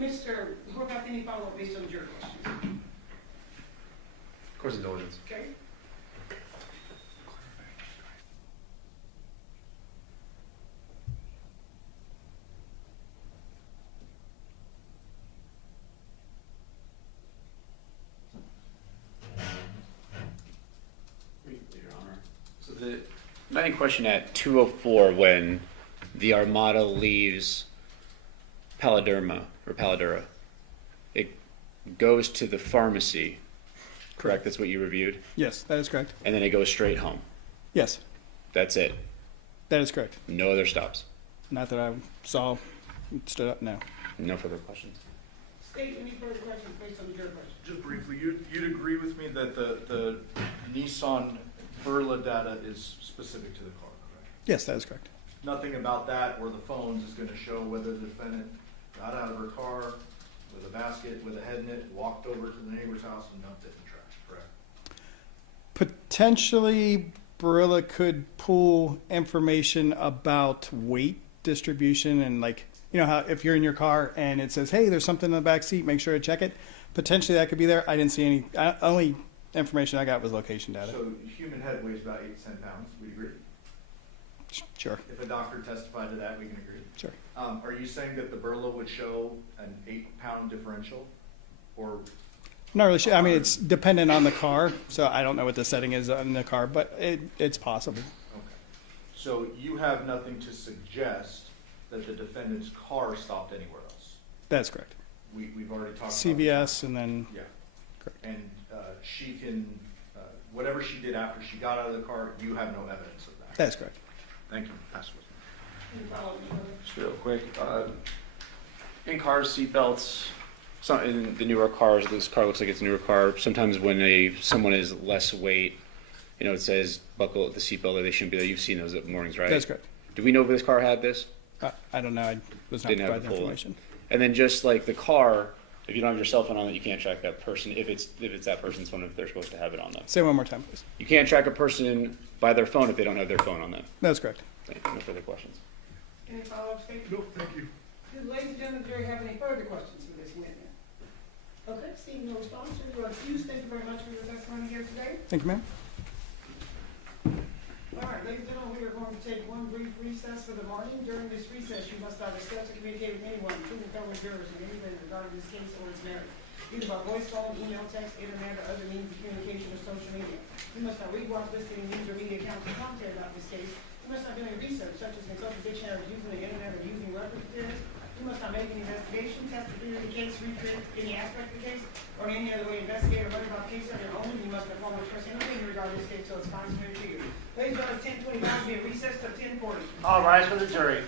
Mr. Horvath, any follow-up based on your questions? Course indulgence. Okay. Your Honor. So the main question at 2:04 when the Armada leaves Paladura, it goes to the pharmacy, correct? That's what you reviewed? Yes, that is correct. And then it goes straight home. Yes, That's it. that is correct. No other stops. Not that I saw, stood up, no. No further questions. State, any further questions based on your questions? Just briefly, you'd agree with me that the Nissan Burla data is specific to the car, correct? Yes, that is correct. Nothing about that or the phones is gonna show whether the defendant got out of her car with a basket, with a head in it, walked over to the neighbor's house and dumped it in the trash, correct? Potentially, Barilla could pull information about weight distribution and like, you know how if you're in your car and it says, hey, there's something in the back seat, make sure to check it. Potentially that could be there. I didn't see any, only information I got was location data. So human head weighs about 8 to 10 pounds, we agree? Sure, If a doctor testified to that, we can agree. sure. Are you saying that the Burla would show an 8-pound differential? Or, Not really sure. I mean, it's dependent on the car, so I don't know what the setting is on the car, but it's possible. okay. So you have nothing to suggest that the defendant's car stopped anywhere else? That's correct. We've already talked about CVS and then, Yeah. correct. And she can, whatever she did after she got out of the car, you have no evidence of that? That's correct. Thank you. Pass it. Any follow-up, Mr. Horvath? Just real quick. In cars, seatbelts. Some in the newer cars, this car looks like it's a newer car. Sometimes when someone is less weight, you know, it says buckle the seatbelt or they shouldn't be there. You've seen those at mornings, right? That's correct. Do we know if this car had this? I don't know. I was not Didn't have provided the the full- information. And then just like the car, if you don't have your cell phone on it, you can't track that person if it's that person's phone if they're supposed to have it on them. Say one more time, please. You can't track a person by their phone if they don't have their phone on them. That's correct. Thank you. No further questions. Any follow-up, State? No, thank you. Do the ladies and gentlemen, do you have any further questions for this witness? Okay, seeing no response, you're excused. Thank you very much for your testimony here today. Thank you, ma'am. All right, ladies and gentlemen, we are going to take one brief recess for the morning. During this recess, you must not discuss or communicate with anyone, including fellow jurors, in any event regarding this case or its merit, either by voice, phone, email, text, internet, or other means of communication or social media. You must not read, watch, listen, to news or media accounts or commentary about this case. You must not do any research, such as consulting dictionaries, using the internet, or using references. You must not make any investigation, test, or the case, recreate any aspect of the case, or in any other way investigate or learn about the case on your own. You must inform or express anything regarding this case till it's consummated to you. Ladies and gentlemen, 10:25 will be a recess till 10:40. All rise for the jury.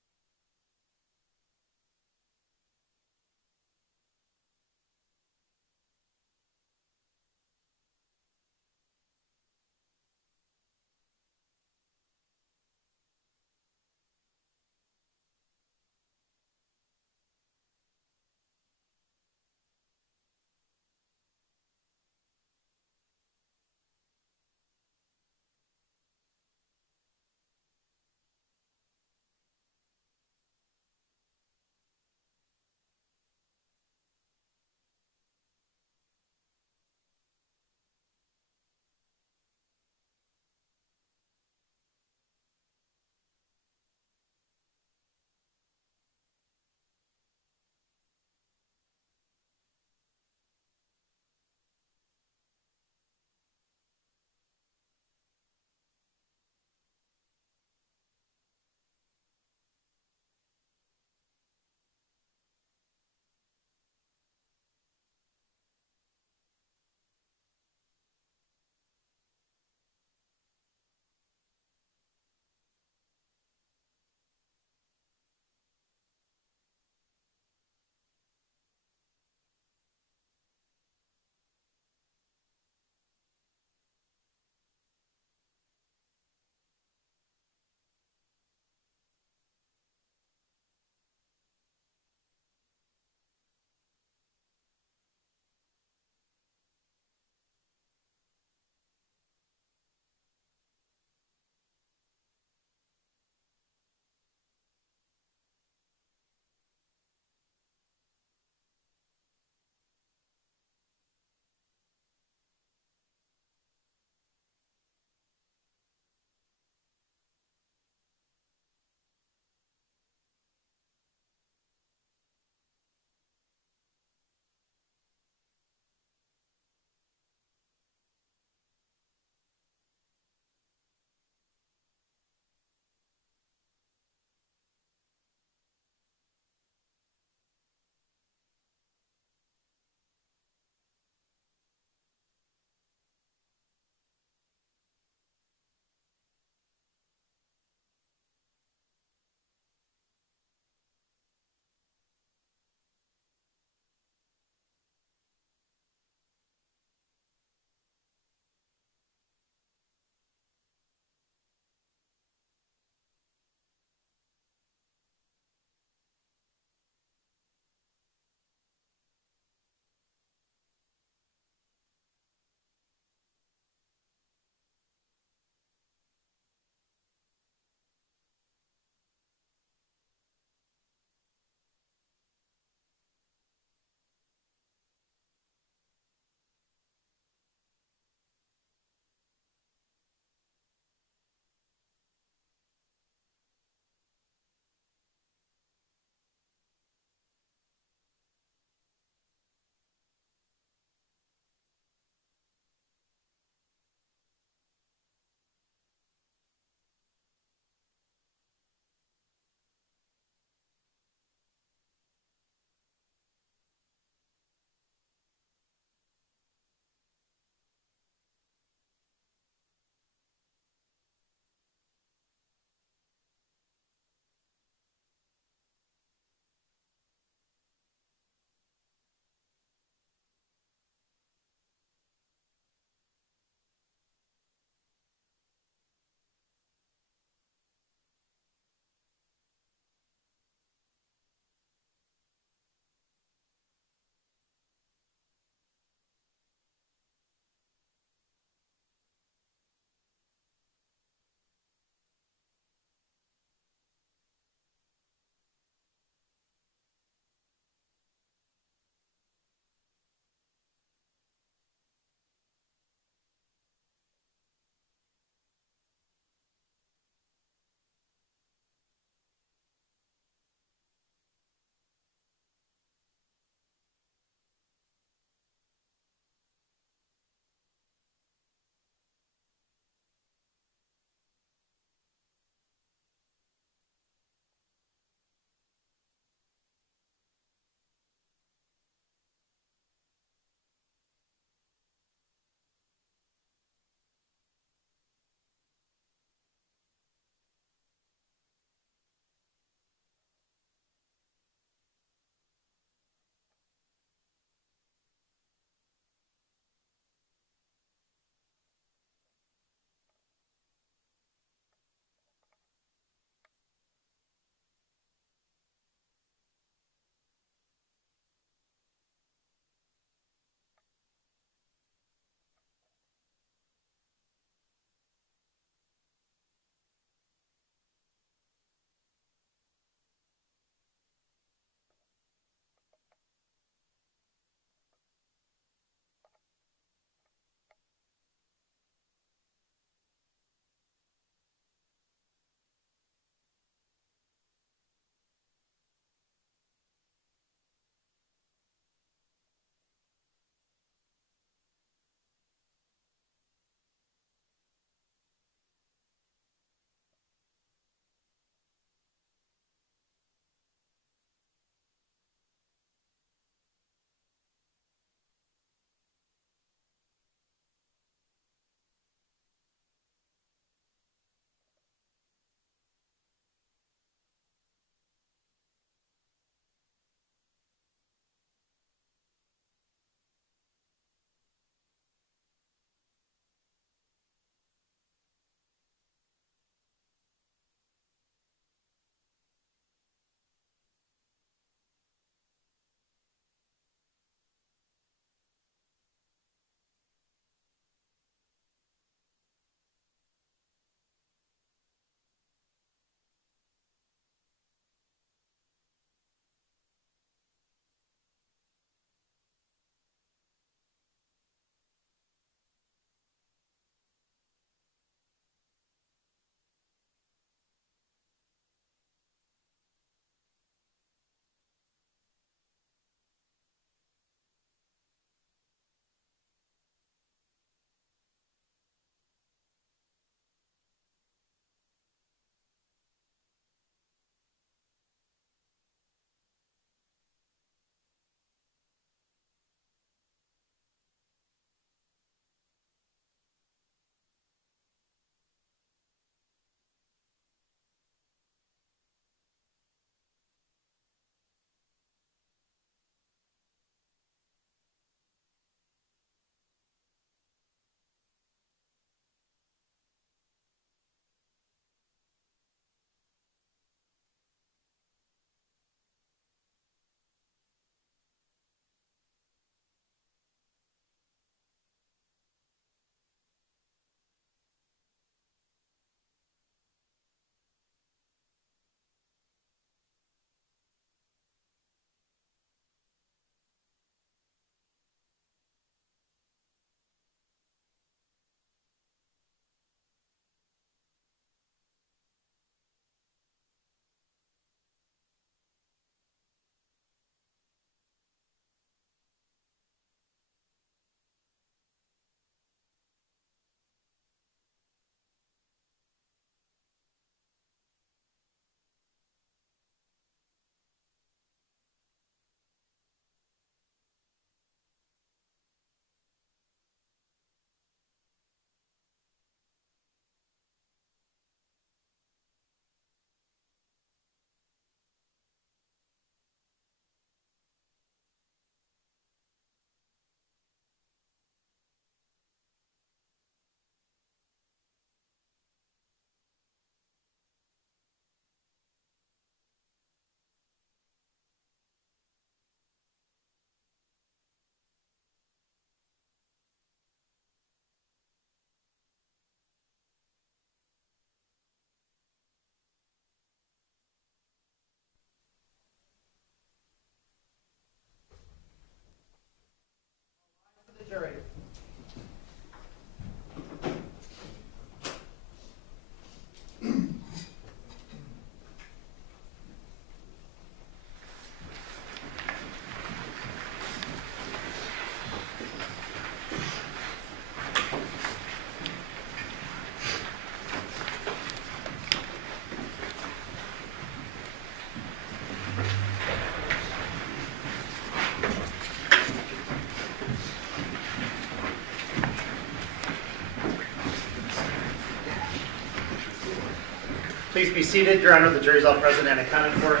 Please be seated. Your Honor, the jury's all present and accounted for.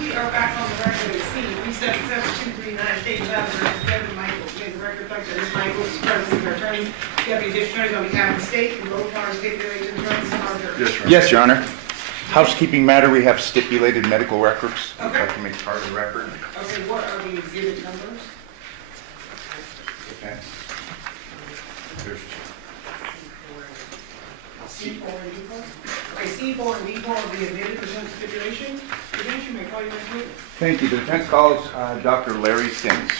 We are back on the record at C, 377239, State Child versus Devyn Michaels. May the record reflect that Ms. Michaels is present as our attorney, deputy district attorney on behalf of the state, and both parties stipulated to the terms of our jury. Yes, Your Honor. Housekeeping matter, we have stipulated medical records. I'd Okay. like to make part of the record. Okay, what are the exhibit numbers? Okay. There's C4 and D4? Okay, C4 and D4 will be admitted pursuant to stipulation. Defense, you may call your next witness. Thank you. The defense calls Dr. Lary Sims.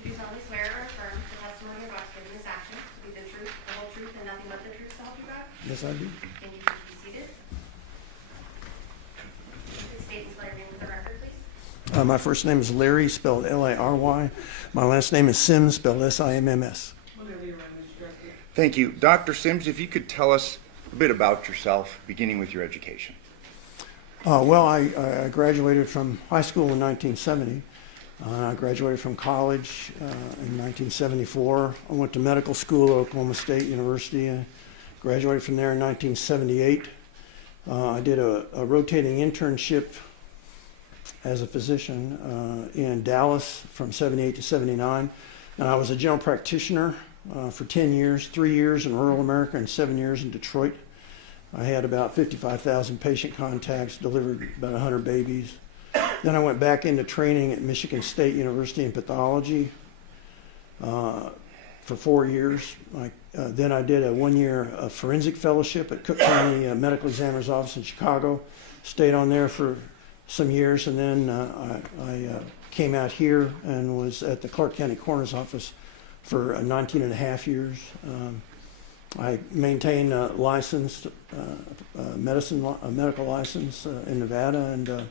Do you solemnly swear or affirm the testimony you're about to give in this action to be the truth, the whole truth, and nothing but the truth, so help you God? Yes, I do. Thank you. Please be seated. Please state and spell your name with the record, please. My first name is Lary, spelled L-A-R-Y. My last name is Sims, spelled S-I-M-M-S. Whenever you're ready, Mr. Director. Thank you. Dr. Sims, if you could tell us a bit about yourself, beginning with your education. Well, I graduated from high school in 1970. I graduated from college in 1974. I went to medical school at Oklahoma State University. I graduated from there in 1978. I did a rotating internship as a physician in Dallas from 78 to 79. And I was a general practitioner for 10 years, 3 years in rural America and 7 years in Detroit. I had about 55,000 patient contacts, delivered about 100 babies. Then I went back into training at Michigan State University in pathology for 4 years. Then I did a 1-year forensic fellowship at Cook County Medical Examiner's Office in Chicago. Stayed on there for some years, and then I came out here and was at the Clark County Coroner's Office for 19 and a half years. I maintain a licensed medical license in Nevada, and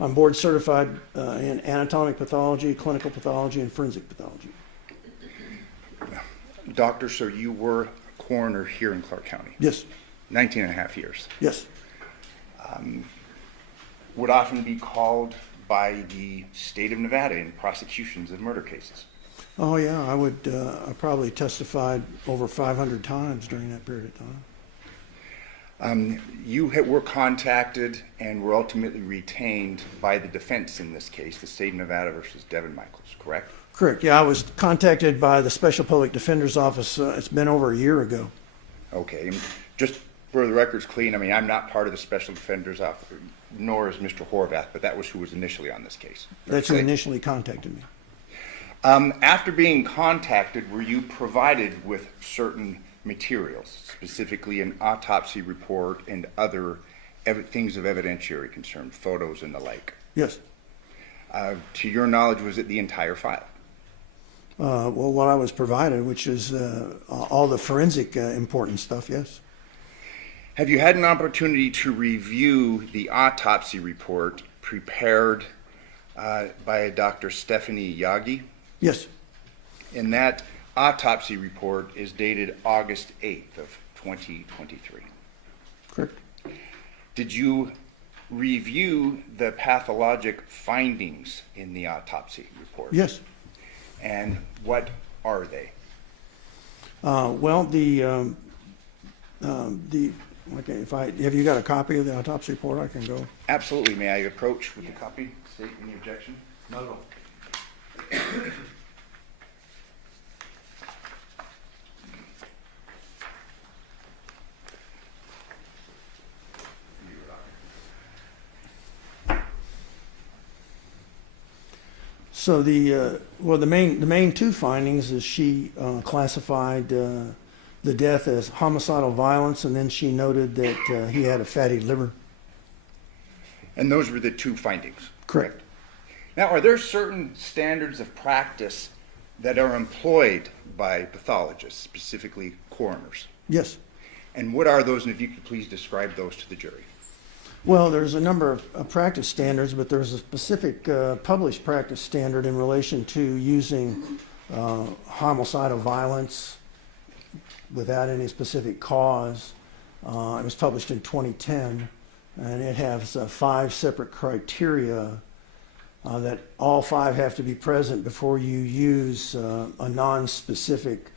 I'm board certified in anatomic pathology, clinical pathology, and forensic pathology. Doctor, so you were a coroner here in Clark County? Yes, 19 and a half years. yes. Would often be called by the state of Nevada in prosecutions of murder cases. Oh yeah, I probably testified over 500 times during that period of time. You were contacted and were ultimately retained by the defense in this case, the state of Nevada versus Devyn Michaels, correct? Correct, yeah, I was contacted by the Special Public Defender's Office, it's been over a year ago. Okay, and just for the record's clean, I mean, I'm not part of the Special Defender's Office, nor is Mr. Horvath, but that was who was initially on this case. That's who Okay. initially contacted me. After being contacted, were you provided with certain materials, specifically an autopsy report and other things of evidentiary concern, photos and the like? Yes. To your knowledge, was it the entire file? Well, what I was provided, which is all the forensic important stuff, yes. Have you had an opportunity to review the autopsy report prepared by Dr. Stephanie Yagi? Yes. And that autopsy report is dated August 8th of 2023. Correct. Did you review the pathologic findings in the autopsy report? Yes. And what are they? Well, okay, have you got a copy of the autopsy report? I can go. Absolutely. May I approach with the copy? State any objection? Not at all. So the main two findings is she classified the death as homicidal violence, and then she noted that he had a fatty liver. And those were the two findings? Correct. Now, are there certain standards of practice that are employed by pathologists, specifically coroners? Yes. And what are those, and if you could please describe those to the jury? Well, there's a number of practice standards, but there's a specific published practice standard in relation to using homicidal violence without any specific cause. It was published in 2010, and it has 5 separate criteria that all 5 have to be present before you use a non-specific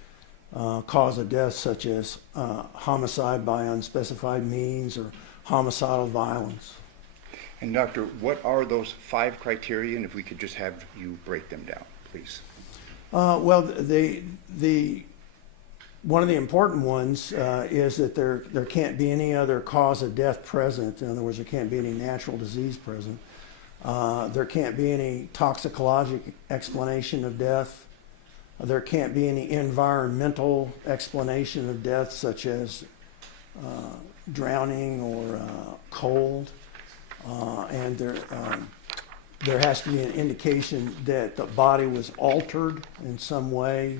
cause of death, such as homicide by unspecified means or homicidal violence. And doctor, what are those 5 criteria, and if we could just have you break them down, please? Well, one of the important ones is that there can't be any other cause of death present. In other words, there can't be any natural disease present. There can't be any toxicologic explanation of death. There can't be any environmental explanation of death, such as drowning or cold. And there has to be an indication that the body was altered in some way.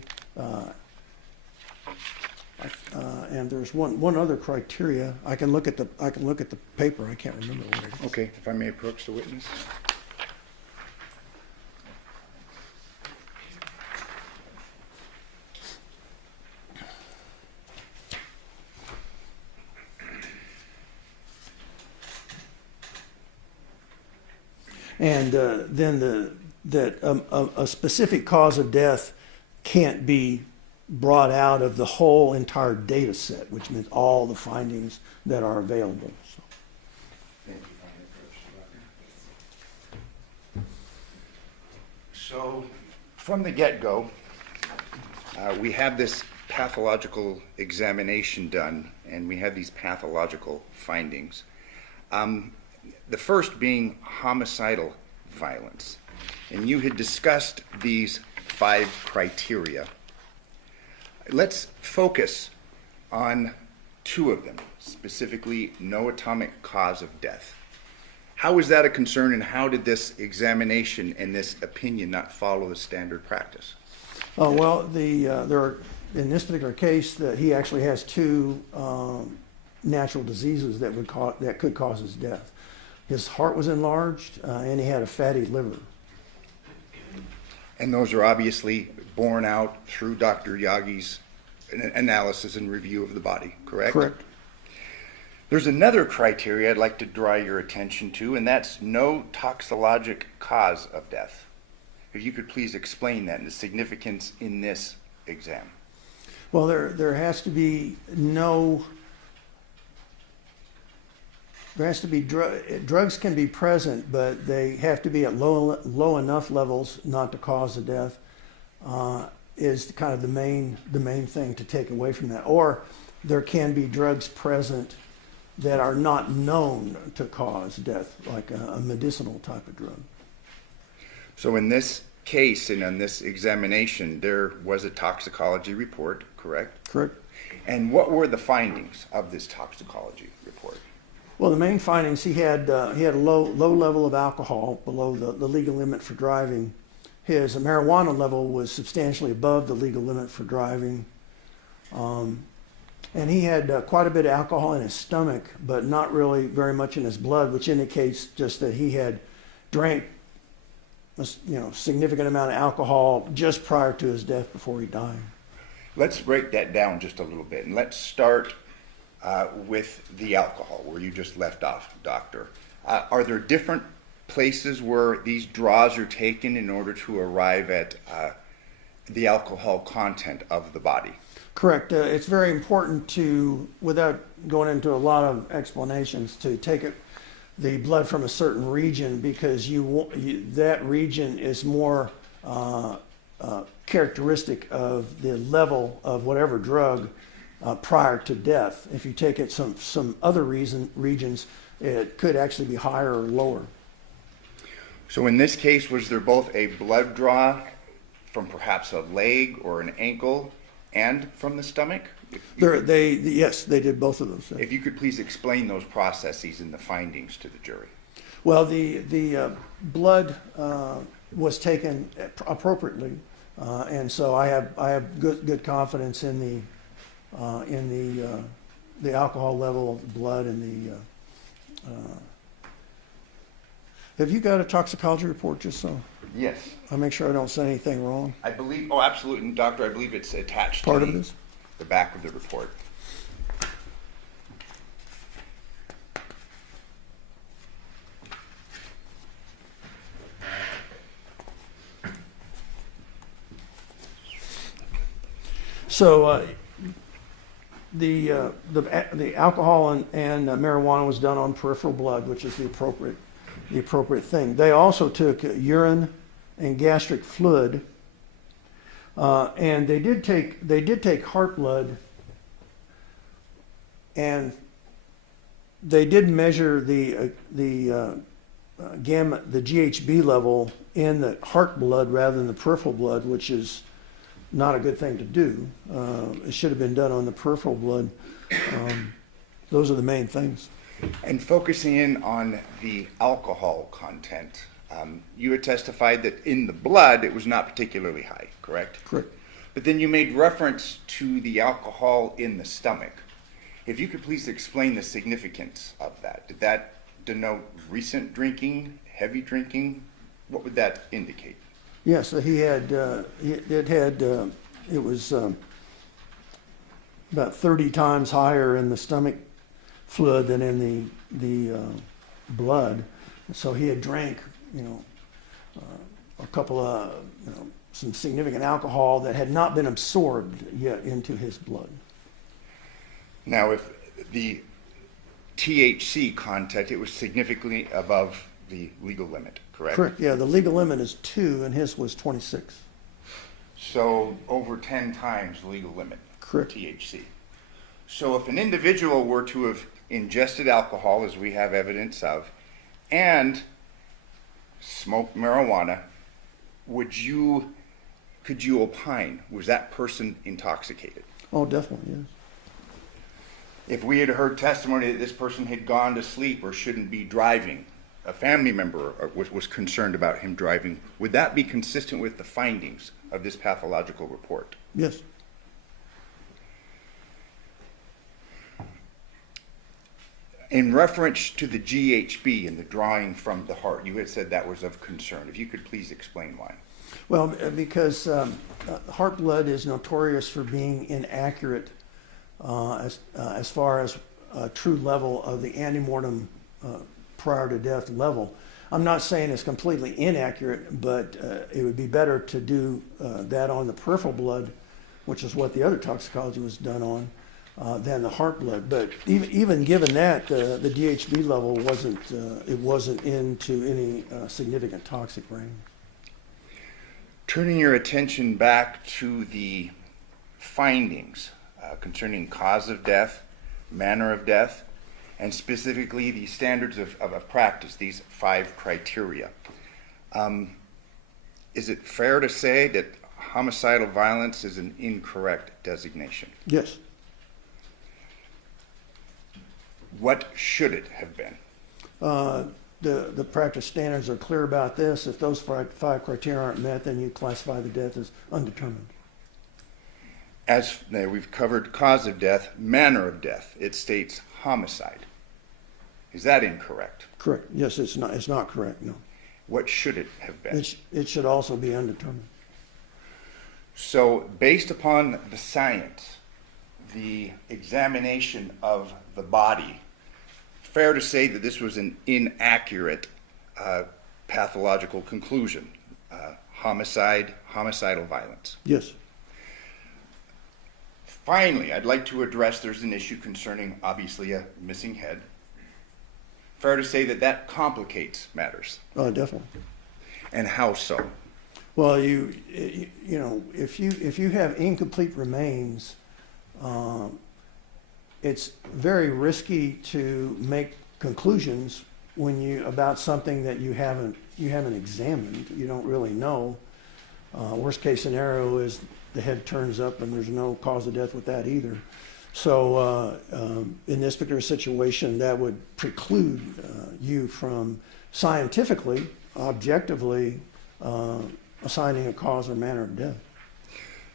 And there's one other criteria. I can look at the paper. I can't remember what it is. Okay, if I may approach the witness. And then a specific cause of death can't be brought out of the whole entire data set, which means all the findings that are available. So. So from the get-go, we have this pathological examination done, and we have these pathological findings. The first being homicidal violence. And you had discussed these 5 criteria. Let's focus on 2 of them, specifically no atomic cause of death. How is that a concern, and how did this examination and this opinion not follow the standard practice? Well, there are, in this particular case, that he actually has 2 natural diseases that could cause his death. His heart was enlarged, and he had a fatty liver. And those are obviously borne out through Dr. Yagi's analysis and review of the body, correct? Correct. There's another criteria I'd like to draw your attention to, and that's no toxicologic cause of death. If you could please explain that and the significance in this exam. Well, there has to be no. There has to be drugs can be present, but they have to be at low enough levels not to cause the death. Is kind of the main thing to take away from that. Or there can be drugs present that are not known to cause death, like a medicinal type of drug. So in this case and on this examination, there was a toxicology report, correct? Correct. And what were the findings of this toxicology report? Well, the main findings, he had a low level of alcohol below the legal limit for driving. His marijuana level was substantially above the legal limit for driving. And he had quite a bit of alcohol in his stomach, but not really very much in his blood, which indicates just that he had drank a significant amount of alcohol just prior to his death before he died. Let's break that down just a little bit, and let's start with the alcohol, where you just left off, doctor. Are there different places where these draws are taken in order to arrive at the alcohol content of the body? Correct. It's very important to, without going into a lot of explanations, to take the blood from a certain region, because that region is more characteristic of the level of whatever drug prior to death. If you take it some other regions, it could actually be higher or lower. So in this case, was there both a blood draw from perhaps a leg or an ankle and from the stomach? Yes, they did both of those things. If you could please explain those processes and the findings to the jury. Well, the blood was taken appropriately, and so I have good confidence in the alcohol level of the blood and Have you got a toxicology report, just so Yes, I make sure I don't say anything wrong? I believe, oh, absolutely, and Doctor, I believe it's attached Part to of this? the back of the report. So the alcohol and marijuana was done on peripheral blood, which is the appropriate thing. They also took urine and gastric fluid, and they did take heart blood, and they did measure the GHB level in the heart blood rather than the peripheral blood, which is not a good thing to do. It should have been done on the peripheral blood. Those are the main things. And focusing in on the alcohol content, you had testified that in the blood it was not particularly high, correct? Correct. But then you made reference to the alcohol in the stomach. If you could please explain the significance of that. Did that denote recent drinking, heavy drinking? What would that indicate? Yes, he had, it was about 30 times higher in the stomach fluid than in the blood. So he had drank, a couple of, some significant alcohol that had not been absorbed yet into his blood. Now, if the THC content, it was significantly above the legal limit, correct? Correct, yeah, the legal limit is 2 and his was 26. So over 10 times the legal limit. Correct. THC. So if an individual were to have ingested alcohol, as we have evidence of, and smoked marijuana, could you opine, was that person intoxicated? Oh, definitely, yes. If we had heard testimony that this person had gone to sleep or shouldn't be driving, a family member was concerned about him driving, would that be consistent with the findings of this pathological report? Yes. In reference to the GHB and the drawing from the heart, you had said that was of concern. If you could please explain why. Well, because heart blood is notorious for being inaccurate as far as a true level of the antemortem prior to death level. I'm not saying it's completely inaccurate, but it would be better to do that on the peripheral blood, which is what the other toxicology was done on, than the heart blood. But even given that, the DHB level wasn't into any significant toxic range. Turning your attention back to the findings concerning cause of death, manner of death, and specifically the standards of practice, these 5 criteria. Is it fair to say that homicidal violence is an incorrect designation? Yes. What should it have been? The practice standards are clear about this. If those 5 criteria aren't met, then you classify the death as undetermined. As now we've covered cause of death, manner of death, it states homicide. Is that incorrect? Correct. Yes, it's not correct, no. What should it have been? It should also be undetermined. So based upon the science, the examination of the body, fair to say that this was an inaccurate pathological conclusion, homicidal violence. Yes. Finally, I'd like to address there's an issue concerning obviously a missing head. Fair to say that complicates matters. Definitely. And how so? Well, if you have incomplete remains, it's very risky to make conclusions about something that you haven't examined. You don't really know. Worst case scenario is the head turns up and there's no cause of death with that either. So in this particular situation, that would preclude you from scientifically, objectively assigning a cause or manner of death.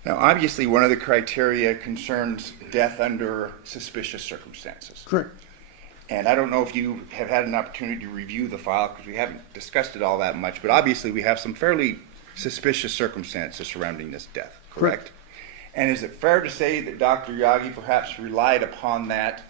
Now, obviously, one of the criteria concerns death under suspicious circumstances. Correct. And I don't know if you have had an opportunity to review the file because we haven't discussed it all that much, but obviously we have some fairly suspicious circumstances surrounding this death, correct? And is it fair to say that Dr. Yagi perhaps relied upon that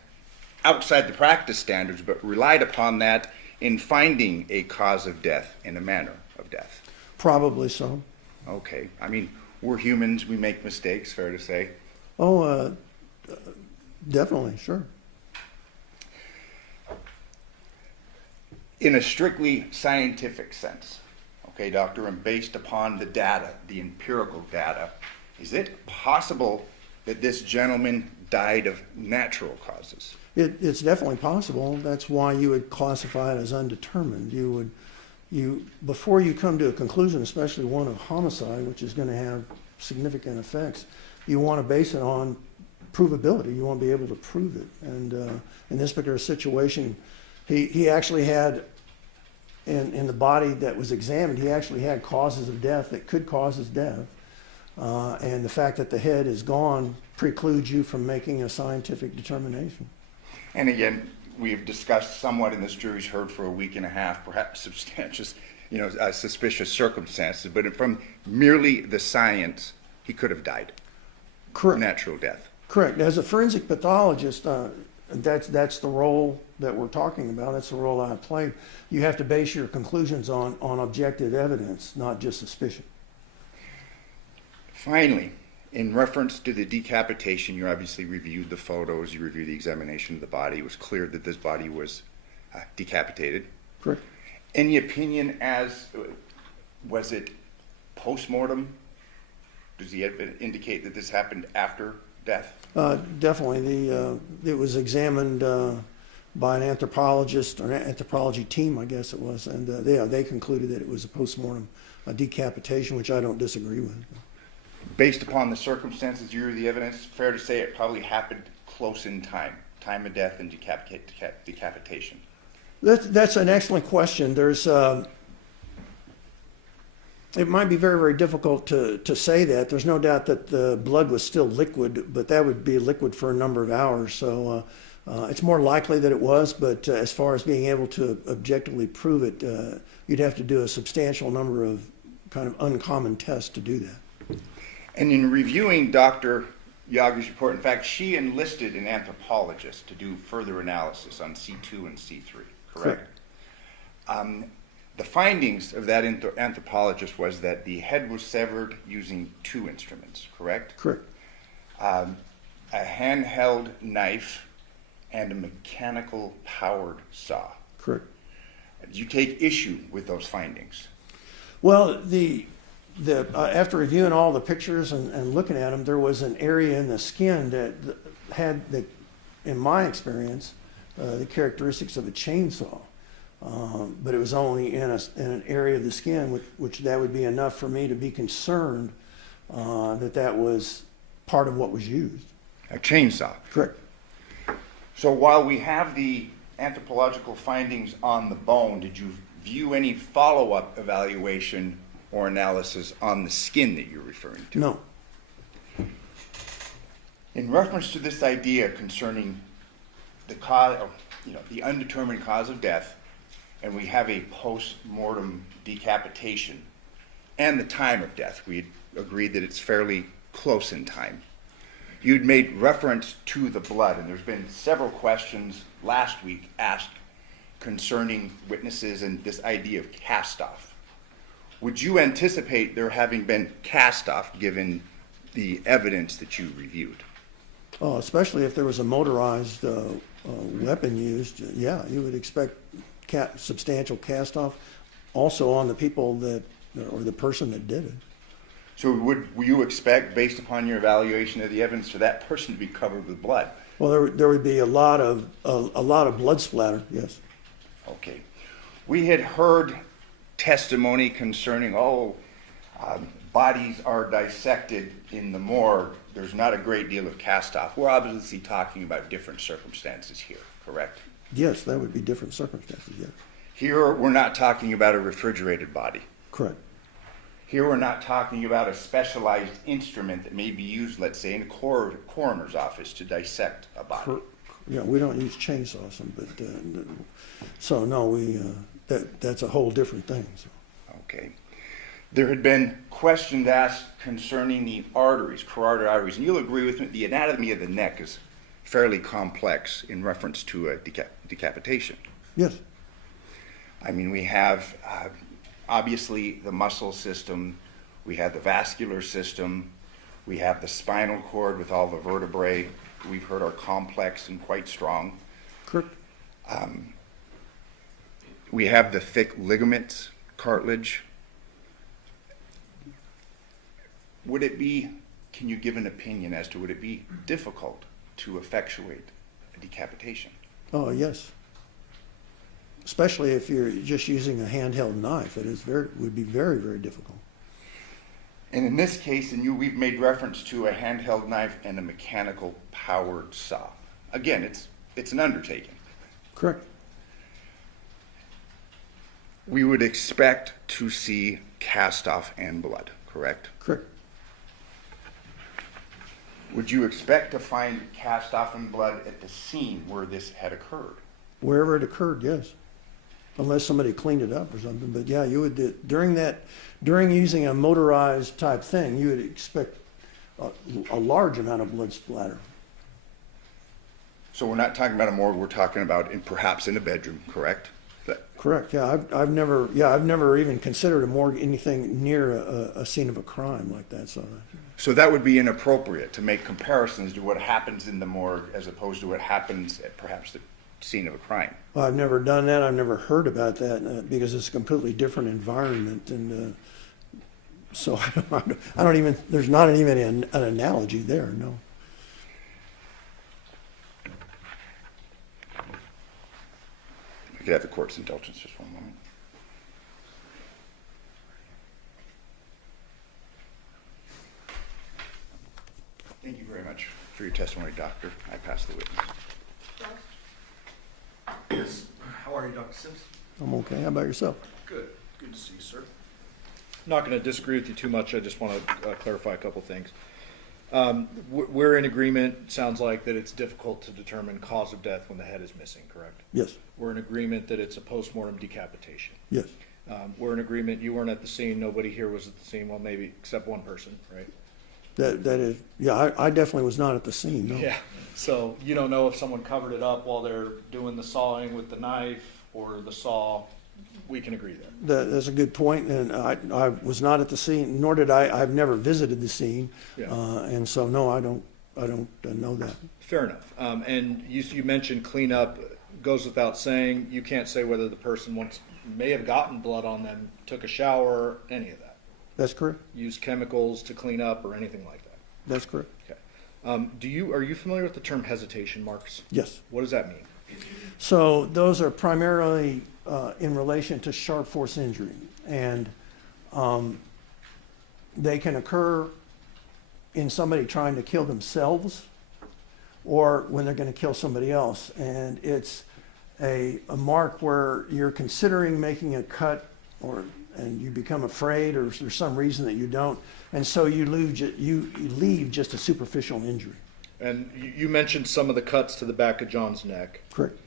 outside the practice standards, but relied upon that in finding a cause of death and a manner of death? Probably so. Okay. I mean, we're humans, we make mistakes, fair to say. Oh, definitely, sure. In a strictly scientific sense, okay, doctor, and based upon the data, the empirical data, is it possible that this gentleman died of natural causes? It's definitely possible. That's why you would classify it as undetermined. Before you come to a conclusion, especially one of homicide, which is going to have significant effects, you want to base it on provability. You want to be able to prove it. And in this particular situation, he actually had, in the body that was examined, he actually had causes of death that could cause his death. And the fact that the head is gone precludes you from making a scientific determination. And again, we've discussed somewhat in this jury's heard for a week and a half, perhaps suspicious circumstances, but from merely the science, he could have died. Correct. Natural death. Correct. As a forensic pathologist, that's the role that we're talking about. That's the role I played. You have to base your conclusions on objective evidence, not just suspicion. Finally, in reference to the decapitation, you obviously reviewed the photos, you reviewed the examination of the body. It was clear that this body was decapitated. Correct. Any opinion as, was it post-mortem? Does he indicate that this happened after death? Definitely. It was examined by an anthropologist, or an anthropology team, I guess it was, and they concluded that it was a post-mortem decapitation, which I don't disagree with. Based upon the circumstances, you reviewed the evidence, fair to say it probably happened close in time of death and decapitation. That's an excellent question. There's it might be very, very difficult to say that. There's no doubt that the blood was still liquid, but that would be liquid for a number of hours. So it's more likely that it was, but as far as being able to objectively prove it, you'd have to do a substantial number of kind of uncommon tests to do that. And in reviewing Dr. Yagi's report, in fact, she enlisted an anthropologist to do further analysis on C2 and C3, correct? The findings of that anthropologist was that the head was severed using two instruments, correct? Correct. A handheld knife and a mechanical powered saw. Correct. Do you take issue with those findings? Well, after reviewing all the pictures and looking at them, there was an area in the skin that had, in my experience, the characteristics of a chainsaw. But it was only in an area of the skin, which that would be enough for me to be concerned that was part of what was used. A chainsaw. Correct. So while we have the anthropological findings on the bone, did you view any follow-up evaluation or analysis on the skin that you're referring to? No. In reference to this idea concerning the cause, the undetermined cause of death, and we have a post-mortem decapitation and the time of death, we agreed that it's fairly close in time. You'd made reference to the blood, and there's been several questions last week asked concerning witnesses and this idea of cast-off. Would you anticipate there having been cast-off given the evidence that you reviewed? Oh, especially if there was a motorized weapon used, yeah, you would expect substantial cast-off also on the people or the person that did it. So would you expect, based upon your evaluation of the evidence, for that person to be covered with blood? Well, there would be a lot of blood splatter, yes. Okay. We had heard testimony concerning, bodies are dissected in the morgue. There's not a great deal of cast-off. We're obviously talking about different circumstances here, correct? Yes, that would be different circumstances, yes. Here, we're not talking about a refrigerated body. Correct. Here, we're not talking about a specialized instrument that may be used, let's say, in a coroner's office to dissect a body. Yeah, we don't use chainsaws, but, so no, that's a whole different thing, so. Okay. There had been questions asked concerning the arteries, carotid arteries, and you'll agree with me, the anatomy of the neck is fairly complex in reference to a decapitation. Yes, I mean, we have obviously the muscle system, we have the vascular system, we have the spinal cord with all the vertebrae, we've heard are complex and quite strong. correct. We have the thick ligaments, cartilage. Would it be, can you give an opinion as to would it be difficult to effectuate a decapitation? Oh, yes. Especially if you're just using a handheld knife, would be very, very difficult. And in this case, we've made reference to a handheld knife and a mechanical powered saw. Again, it's an undertaking. Correct. We would expect to see cast off and blood, correct? Correct. Would you expect to find cast off and blood at the scene where this had occurred? Wherever it occurred, yes. Unless somebody cleaned it up or something. But yeah, you would, during using a motorized type thing, you would expect a large amount of blood splatter. So we're not talking about a morgue, we're talking about perhaps in a bedroom, correct? Correct. Yeah, I've never even considered a morgue anything near a scene of a crime like that. So that would be inappropriate to make comparisons to what happens in the morgue as opposed to what happens at perhaps the scene of a crime. Well, I've never done that. I've never heard about that because it's a completely different environment, and so I don't even. There's not even an analogy there. No. I could have the court's indulgence just one moment. Thank you very much for your testimony, doctor. I pass the witness. Yes. How are you, Dr. Simpson? I'm okay. How about yourself? Good. Good to see you, sir. I'm not going to disagree with you too much. I just want to clarify a couple things. We're in agreement, sounds like, that it's difficult to determine cause of death when the head is missing, correct? Yes. We're in agreement that it's a postmortem decapitation. Yes. We're in agreement you weren't at the scene, nobody here was at the scene, well, maybe except one person, right? That is. Yeah, I definitely was not at the scene. No. Yeah, so you don't know if someone covered it up while they're doing the sawing with the knife or the saw. We can agree there. That's a good point, and I was not at the scene, nor did I. I've never visited the scene, Yeah. And so no, I don't know that. Fair enough. And you mentioned cleanup goes without saying. You can't say whether the person may have gotten blood on them, took a shower, any of that. That's correct. Used chemicals to clean up or anything like that. That's correct. Okay. Are you familiar with the term hesitation marks? Yes. What does that mean? So those are primarily in relation to sharp force injury, and they can occur in somebody trying to kill themselves or when they're going to kill somebody else. And it's a mark where you're considering making a cut and you become afraid, or there's some reason that you don't, and so you leave just a superficial injury. And you mentioned some of the cuts to the back of John's neck. Correct.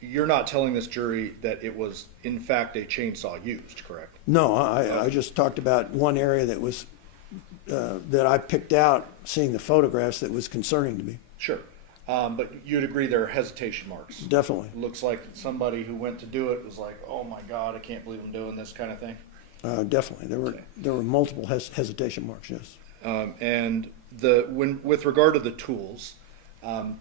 You're not telling this jury that it was, in fact, a chainsaw used, correct? No, I just talked about one area that was that I picked out, seeing the photographs, that was concerning to me. Sure. But you'd agree there are hesitation marks. Definitely. It looks like somebody who went to do it was like, oh my God, I can't believe I'm doing this kind of thing. Definitely. There were multiple hesitation marks, yes. And with regard to the tools,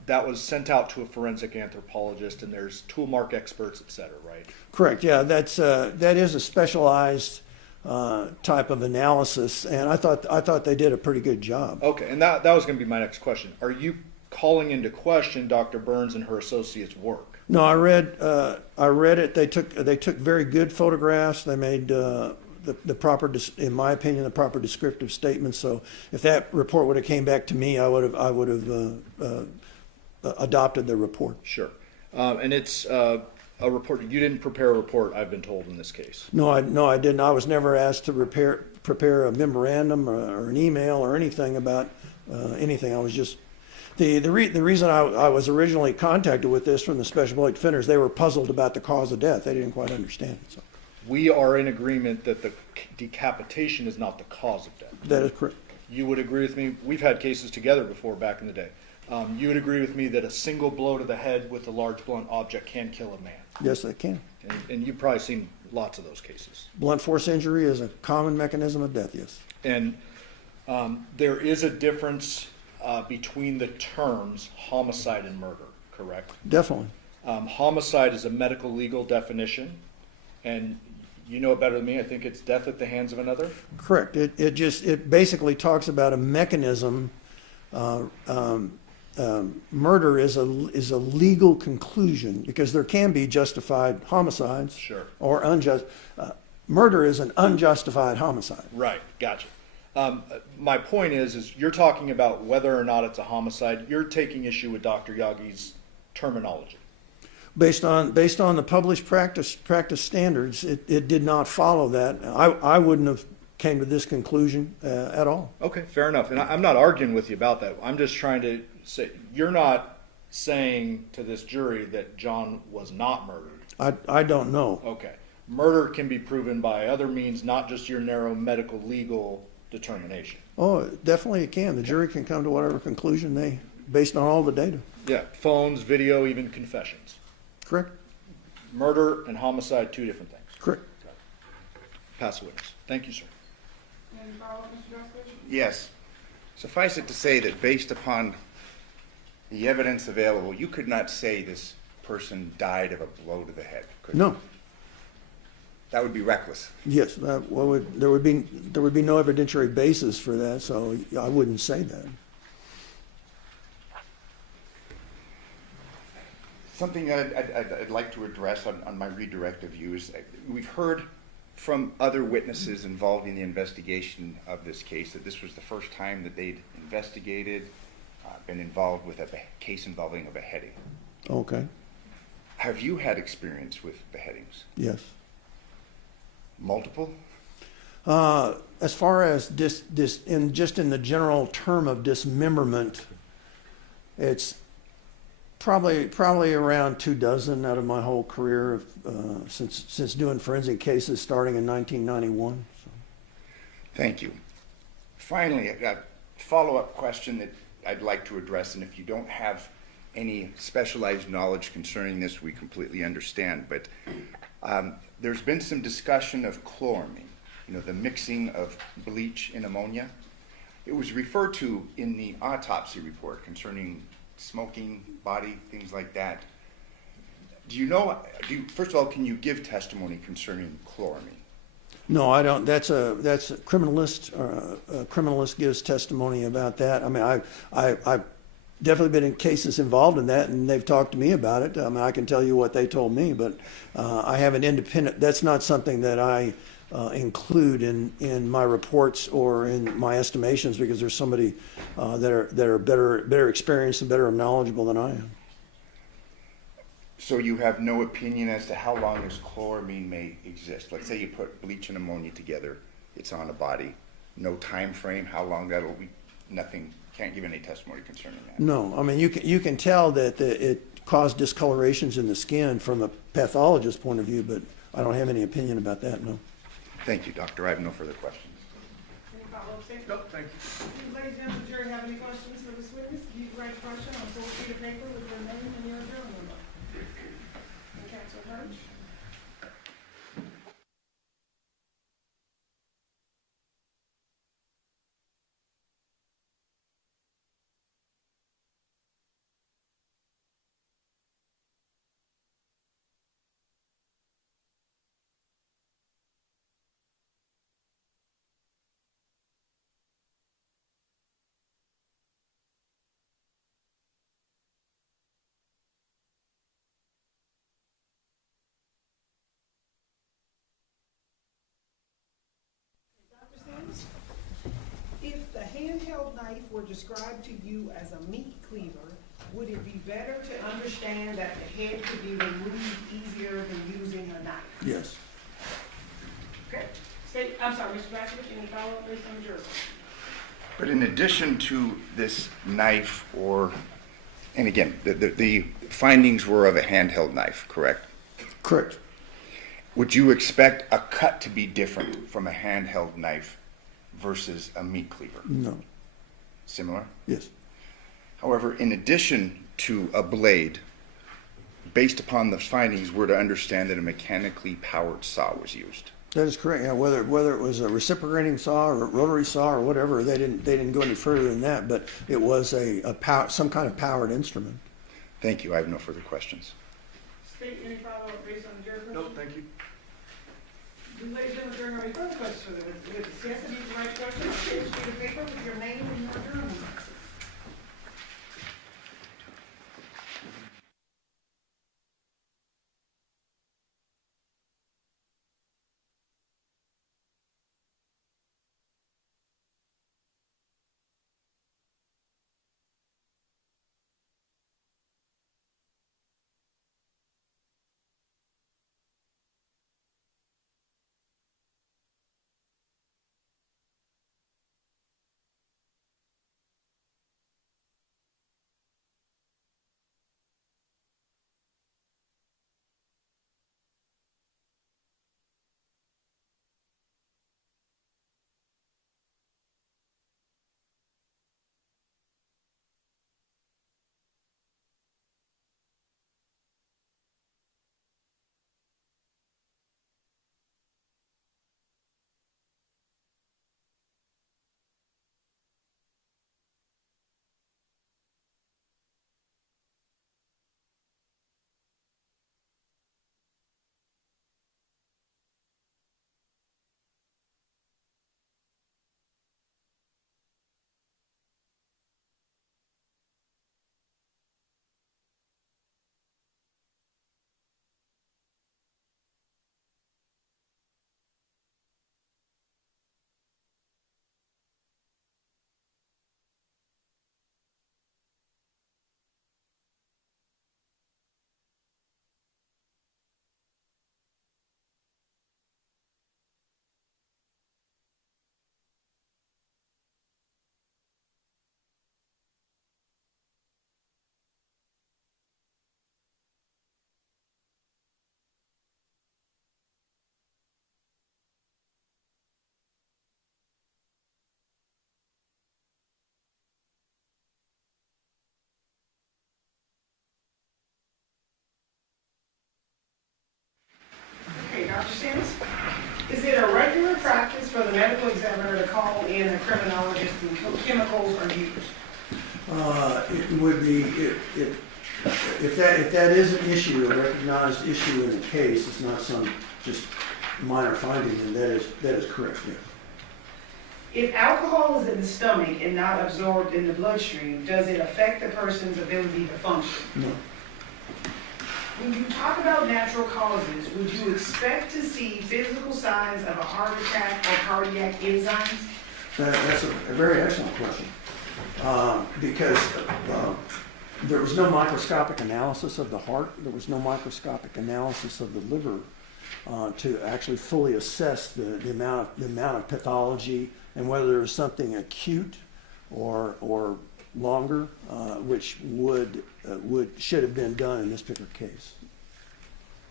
that was sent out to a forensic anthropologist, and there's tool mark experts, et cetera, right? Correct. Yeah, that is a specialized type of analysis, and I thought they did a pretty good job. Okay, and that was going to be my next question. Are you calling into question Dr. Burns and her associates' work? No, I read it. They took very good photographs. They made the proper, in my opinion, the proper descriptive statements. So if that report would have came back to me, I would have adopted the report. Sure. And it's a report. You didn't prepare a report, I've been told, in this case. No, I didn't. I was never asked to prepare a memorandum or an email or anything about anything. I was just The reason I was originally contacted with this from the special public defenders, they were puzzled about the cause of death. They didn't quite understand it. So We are in agreement that the decapitation is not the cause of death. that is correct. You would agree with me, we've had cases together before back in the day. You would agree with me that a single blow to the head with a large blunt object can kill a man. Yes, they can. And you've probably seen lots of those cases. Blunt force injury is a common mechanism of death, yes. And there is a difference between the terms homicide and murder, correct? Definitely. Homicide is a medical legal definition, and you know it better than me, I think it's death at the hands of another. Correct. It basically talks about a mechanism. Murder is a legal conclusion because there can be justified homicides. Sure. Or unjust. Murder is an unjustified homicide. Right, gotcha. My point is you're talking about whether or not it's a homicide. You're taking issue with Dr. Yagi's terminology. Based on the published practice standards, it did not follow that. I wouldn't have came to this conclusion at all. Okay, fair enough. And I'm not arguing with you about that. I'm just trying to say, you're not saying to this jury that John was not murdered. I don't know. Okay. Murder can be proven by other means, not just your narrow medical legal determination. Oh, definitely it can. The jury can come to whatever conclusion they, based on all the data. Yeah, phones, video, even confessions. Correct? Murder and homicide, two different things. Correct. Pass the witness. Thank you, sir. Any follow-up, Mr. Dreskowitz? Yes. Suffice it to say that based upon the evidence available, you could not say this person died of a blow to the head, could you? No. That would be reckless. Yes. There would be no evidentiary basis for that, so I wouldn't say that. Something I'd like to address on my redirect of you is we've heard from other witnesses involved in the investigation of this case that this was the first time that they'd investigated, been involved with a case involving a beheading. Okay. Have you had experience with beheadings? Yes. Multiple? As far as just in the general term of dismemberment, it's probably around 24 out of my whole career since doing forensic cases starting in 1991. So. Thank you. Finally, I've got a follow-up question that I'd like to address, and if you don't have any specialized knowledge concerning this, we completely understand, but there's been some discussion of chloramine, the mixing of bleach and ammonia. It was referred to in the autopsy report concerning smoking, body, things like that. First of all, can you give testimony concerning chloramine? No, I don't. That's a criminalist. A criminalist gives testimony about that. I mean, I've definitely been in cases involved in that, and they've talked to me about it. I mean, I can tell you what they told me, but I have an independent. That's not something that I include in my reports or in my estimations because there's somebody that are better experienced and better knowledgeable than I am. So you have no opinion as to how long this chloramine may exist? Let's say you put bleach and ammonia together, it's on a body. No time frame, how long that'll be, nothing, can't give any testimony concerning that. No, I mean, you can tell that it caused discolorations in the skin from a pathologist point of view, but I don't have any opinion about that, no. Thank you, doctor. I have no further questions. Any follow-up statement? Nope, thank you. Ladies and gentlemen, the jury have any questions for this witness? You can write a question on a full sheet of paper with your name and your jury number. And Counsel Hirsch? Dr. Sims, if the handheld knife were described to you as a meat cleaver, would it be better to understand that the head could be removed easier than using a knife? Yes. Okay. I'm sorry, Mr. Dreskowitz, any follow-up based on the jury? But in addition to this knife and again, the findings were of a handheld knife, correct? Correct. Would you expect a cut to be different from a handheld knife versus a meat cleaver? No. Similar? Yes. However, in addition to a blade, based upon the findings, we're to understand that a mechanically powered saw was used. That is correct. Yeah, whether it was a reciprocating saw or a rotary saw or whatever, they didn't go any further than that. But it was some kind of powered instrument. Thank you. I have no further questions. State, any follow-up based on the jury question? No, thank you. Ladies and gentlemen, during our further questions for the witness, yes, it is the right question. I'll take a sheet of paper with your name and your jury number. Okay, Dr. Sims, is it a regular practice for the medical examiner to call in a criminologist when chemicals are used? It would be if that is an issue, a recognized issue in the case. It's not some just minor finding, and that is correct. Yes. If alcohol is in the stomach and not absorbed in the bloodstream, does it affect the person's ability to function? No. When you talk about natural causes, would you expect to see physical signs of a heart attack or cardiac enzymes? That's a very excellent question. Because there was no microscopic analysis of the heart, there was no microscopic analysis of the liver to actually fully assess the amount of pathology and whether there was something acute or longer, which should have been done in this particular case.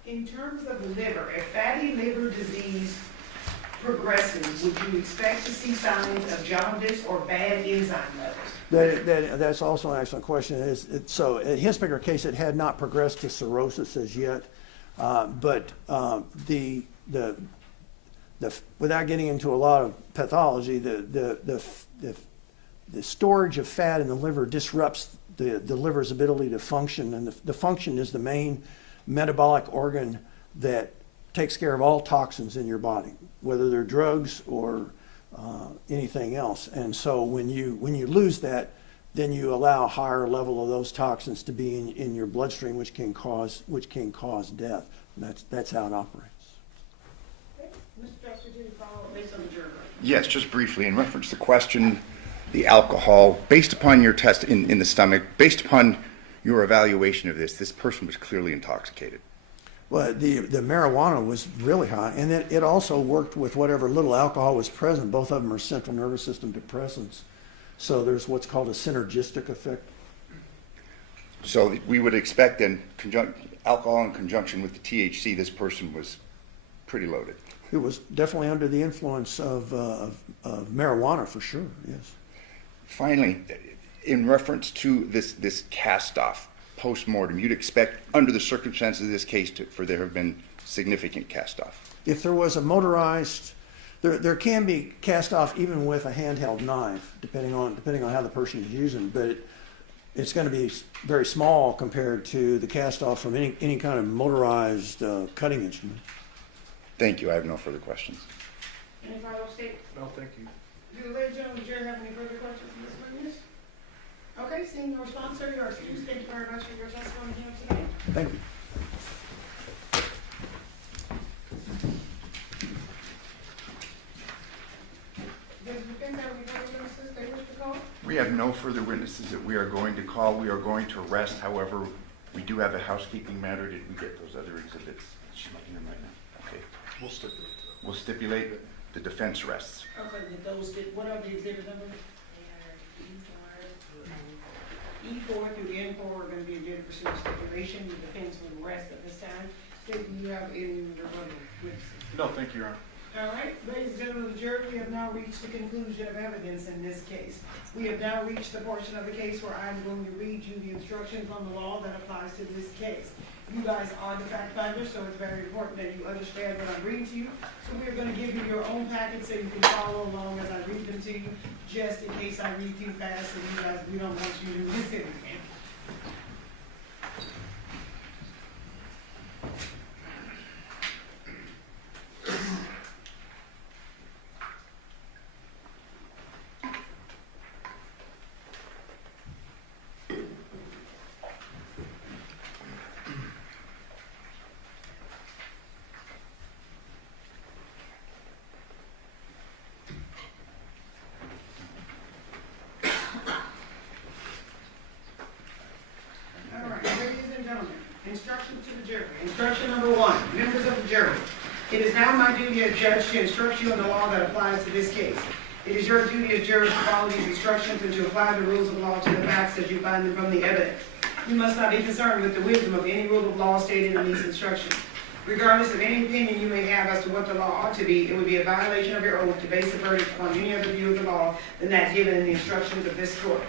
In terms of the liver, if fatty liver disease progresses, would you expect to see signs of jaundice or bad enzyme levels? That's also an excellent question. So in his particular case, it had not progressed to cirrhosis as yet, but without getting into a lot of pathology, the storage of fat in the liver disrupts the liver's ability to function, and the function is the main metabolic organ that takes care of all toxins in your body, whether they're drugs or anything else. And so when you lose that, then you allow a higher level of those toxins to be in your bloodstream, which can cause death. And that's how it operates. Okay. Mr. Dexter, did you follow up based on the jury? Yes, just briefly in reference to the question, the alcohol, based upon your test in the stomach, based upon your evaluation of this person was clearly intoxicated. Well, the marijuana was really high, and it also worked with whatever little alcohol was present. Both of them are central nervous system depressants. So there's what's called a synergistic effect. So we would expect then alcohol in conjunction with the THC, this person was pretty loaded. It was definitely under the influence of marijuana for sure, yes. Finally, in reference to this cast-off post-mortem, you'd expect under the circumstances of this case for there have been significant cast-off. If there was a motorized, there can be cast-off even with a handheld knife, depending on how the person is using, but it's going to be very small compared to the cast-off from any kind of motorized cutting instrument. Thank you. I have no further questions. Any final statements? No, thank you. Do the ladies and gentlemen of the jury have any further questions for this witness? Okay, seeing no response, sir, you are excused. Thank you very much for your testimony here today. Thank you. Does the defense have any further witnesses they wish to call? We have no further witnesses that we are going to call. We are going to rest. However, we do have a housekeeping matter. Did we get those other exhibits? She's looking at them right now. Okay. We'll stipulate. We'll stipulate the defense rests. Okay, what are the exhibit numbers? E4 through N4 are going to be adjourned pursuant to stipulation. The defense will rest at this time. Do you have any rebuttal witnesses? No, thank you, Your Honor. All right, ladies and gentlemen of the jury, we have now reached the conclusion of evidence in this case. We have now reached the portion of the case where I'm going to read you the instructions on the law that applies to this case. You guys are the fact finders, so it's very important that you understand what I'm reading to you. So we're going to give you your own packets so you can follow along as I read them to you, just in case I read too fast and you guys, we don't want you to miss anything. Instructions to the jury. Instruction number 1, members of the jury. It is now my duty as judge to instruct you on the law that applies to this case. It is your duty as jurors to follow these instructions and to apply the rules of law to the facts as you find them from the evidence. You must not be concerned with the wisdom of any rule of law stated in these instructions. Regardless of any opinion you may have as to what the law ought to be, it would be a violation of your oath to base a verdict upon any other view of the law than that given in the instructions of this court.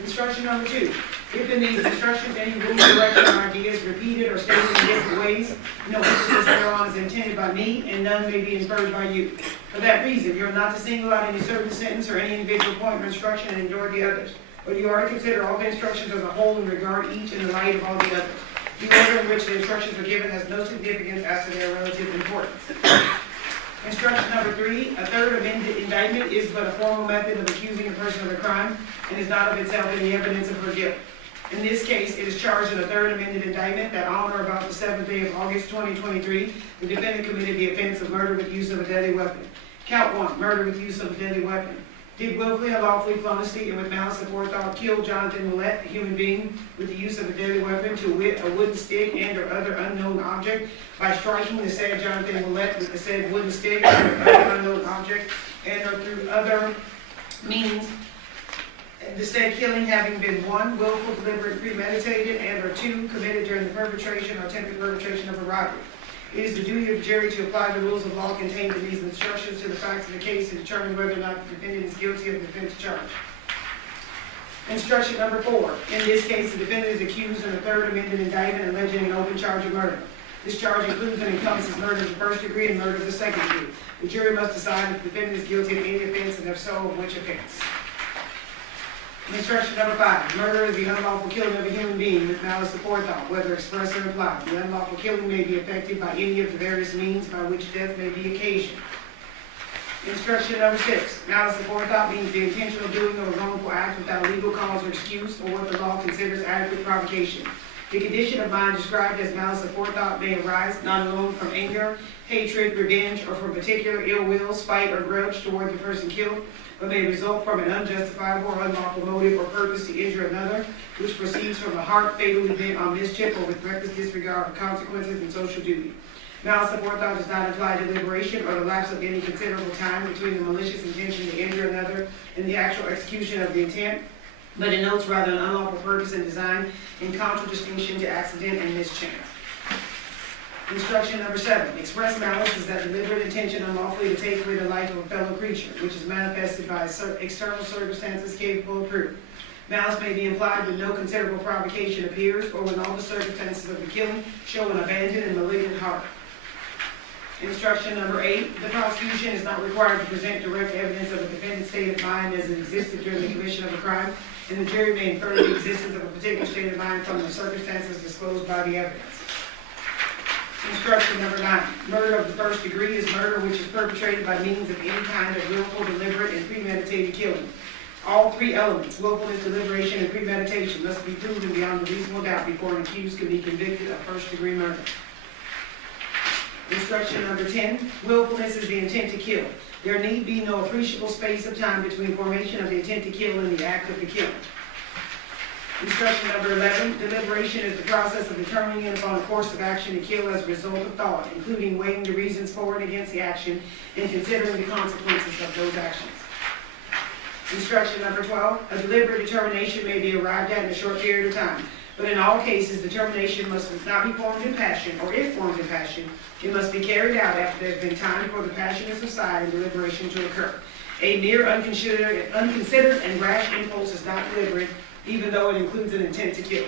Instruction number 2. If in these instructions any rules, direction, or ideas repeated or stated in different ways, no emphasis thereon is intended by me, and none may be inferred by you. For that reason, you are not to single out any certain sentence or any individual point of instruction and ignore the others, but you are to consider all the instructions as a whole and regard each in the light of all the others. The order in which the instructions are given has no significance as to their relative importance. Instruction number 3, a third amended indictment is but a formal method of accusing a person of a crime and is not of itself any evidence of her guilt. In this case, it is charged in a third amended indictment that on or about the 7th day of August 2023, the defendant committed the offense of murder with use of a deadly weapon. Count 1, murder with use of a deadly weapon. Did willfully, unlawfully, feloniously, and with malice aforethought kill Johnathan Willette, a human being, with the use of a deadly weapon, to wit, a wooden stick and or other unknown object, by striking the said Johnathan Willette with the said wooden stick and or other unknown object, and or through other means, the said killing having been 1, willful, deliberate, premeditated, and or 2, committed during the perpetration or attempted perpetration of a robbery. It is the duty of the jury to apply the rules of law contained in these instructions to the facts of the case and determine whether or not the defendant is guilty of the offense charged. Instruction number 4. In this case, the defendant is accused in a third amended indictment alleging an open charge of murder. This charge includes and encompasses murder of the first degree and murder of the second degree. The jury must decide if the defendant is guilty of any offense, and if so, of which offense. Instruction number 5. Murder is the unlawful killing of a human being with malice aforethought, whether express or implied. The unlawful killing may be effected by any of the various means by which death may be occasioned. Instruction number 6. Malice aforethought means the intentional doing of a wrongful act without legal cause or excuse or what the law considers adequate provocation. The condition of mind described as malice aforethought may arise not alone from anger, hatred, revenge, or from particular ill will, spite, or grudge toward the person killed, but may result from an unjustifiable or unlawful motive or purpose to injure another, which proceeds from a heart fatally bent on mischief or with reckless disregard for consequences and social duty. Malice aforethought does not imply deliberation or the lapse of any considerable time between the malicious intention to injure another and the actual execution of the intent, but denotes rather an unlawful purpose and design in contradistinction to accident and mischance. Instruction number 7. Express malice is that deliberate intention unlawfully to take away the life of a fellow creature, which is manifested by external circumstances capable of proof. Malice may be implied when no considerable provocation appears or when all the circumstances of the killing show an abandoned and malignant heart. Instruction number 8. The prosecution is not required to present direct evidence of a defendant's state of mind as it existed during the commission of a crime, and the jury may infer the existence of a particular state of mind from the circumstances disclosed by the evidence. Instruction number 9. Murder of the first degree is murder which is perpetrated by means of any kind of willful, deliberate, and premeditated killing. All 3 elements, willfulness, deliberation, and premeditation, must be proven beyond a reasonable doubt before an accused can be convicted of first-degree murder. Instruction number 10. Willfulness is the intent to kill. There need be no appreciable space of time between formation of the intent to kill and the act of the killing. Instruction number 11. Deliberation is the process of determining upon a course of action to kill as a result of thought, including weighing the reasons for and against the action and considering the consequences of those actions. Instruction number 12. A deliberate determination may be arrived at in a short period of time, but in all cases, determination must not be formed in passion, or if formed in passion, it must be carried out after there has been time for the passion to subside and deliberation to occur. A mere unconsidered and rash impulse is not deliberate, even though it includes an intent to kill.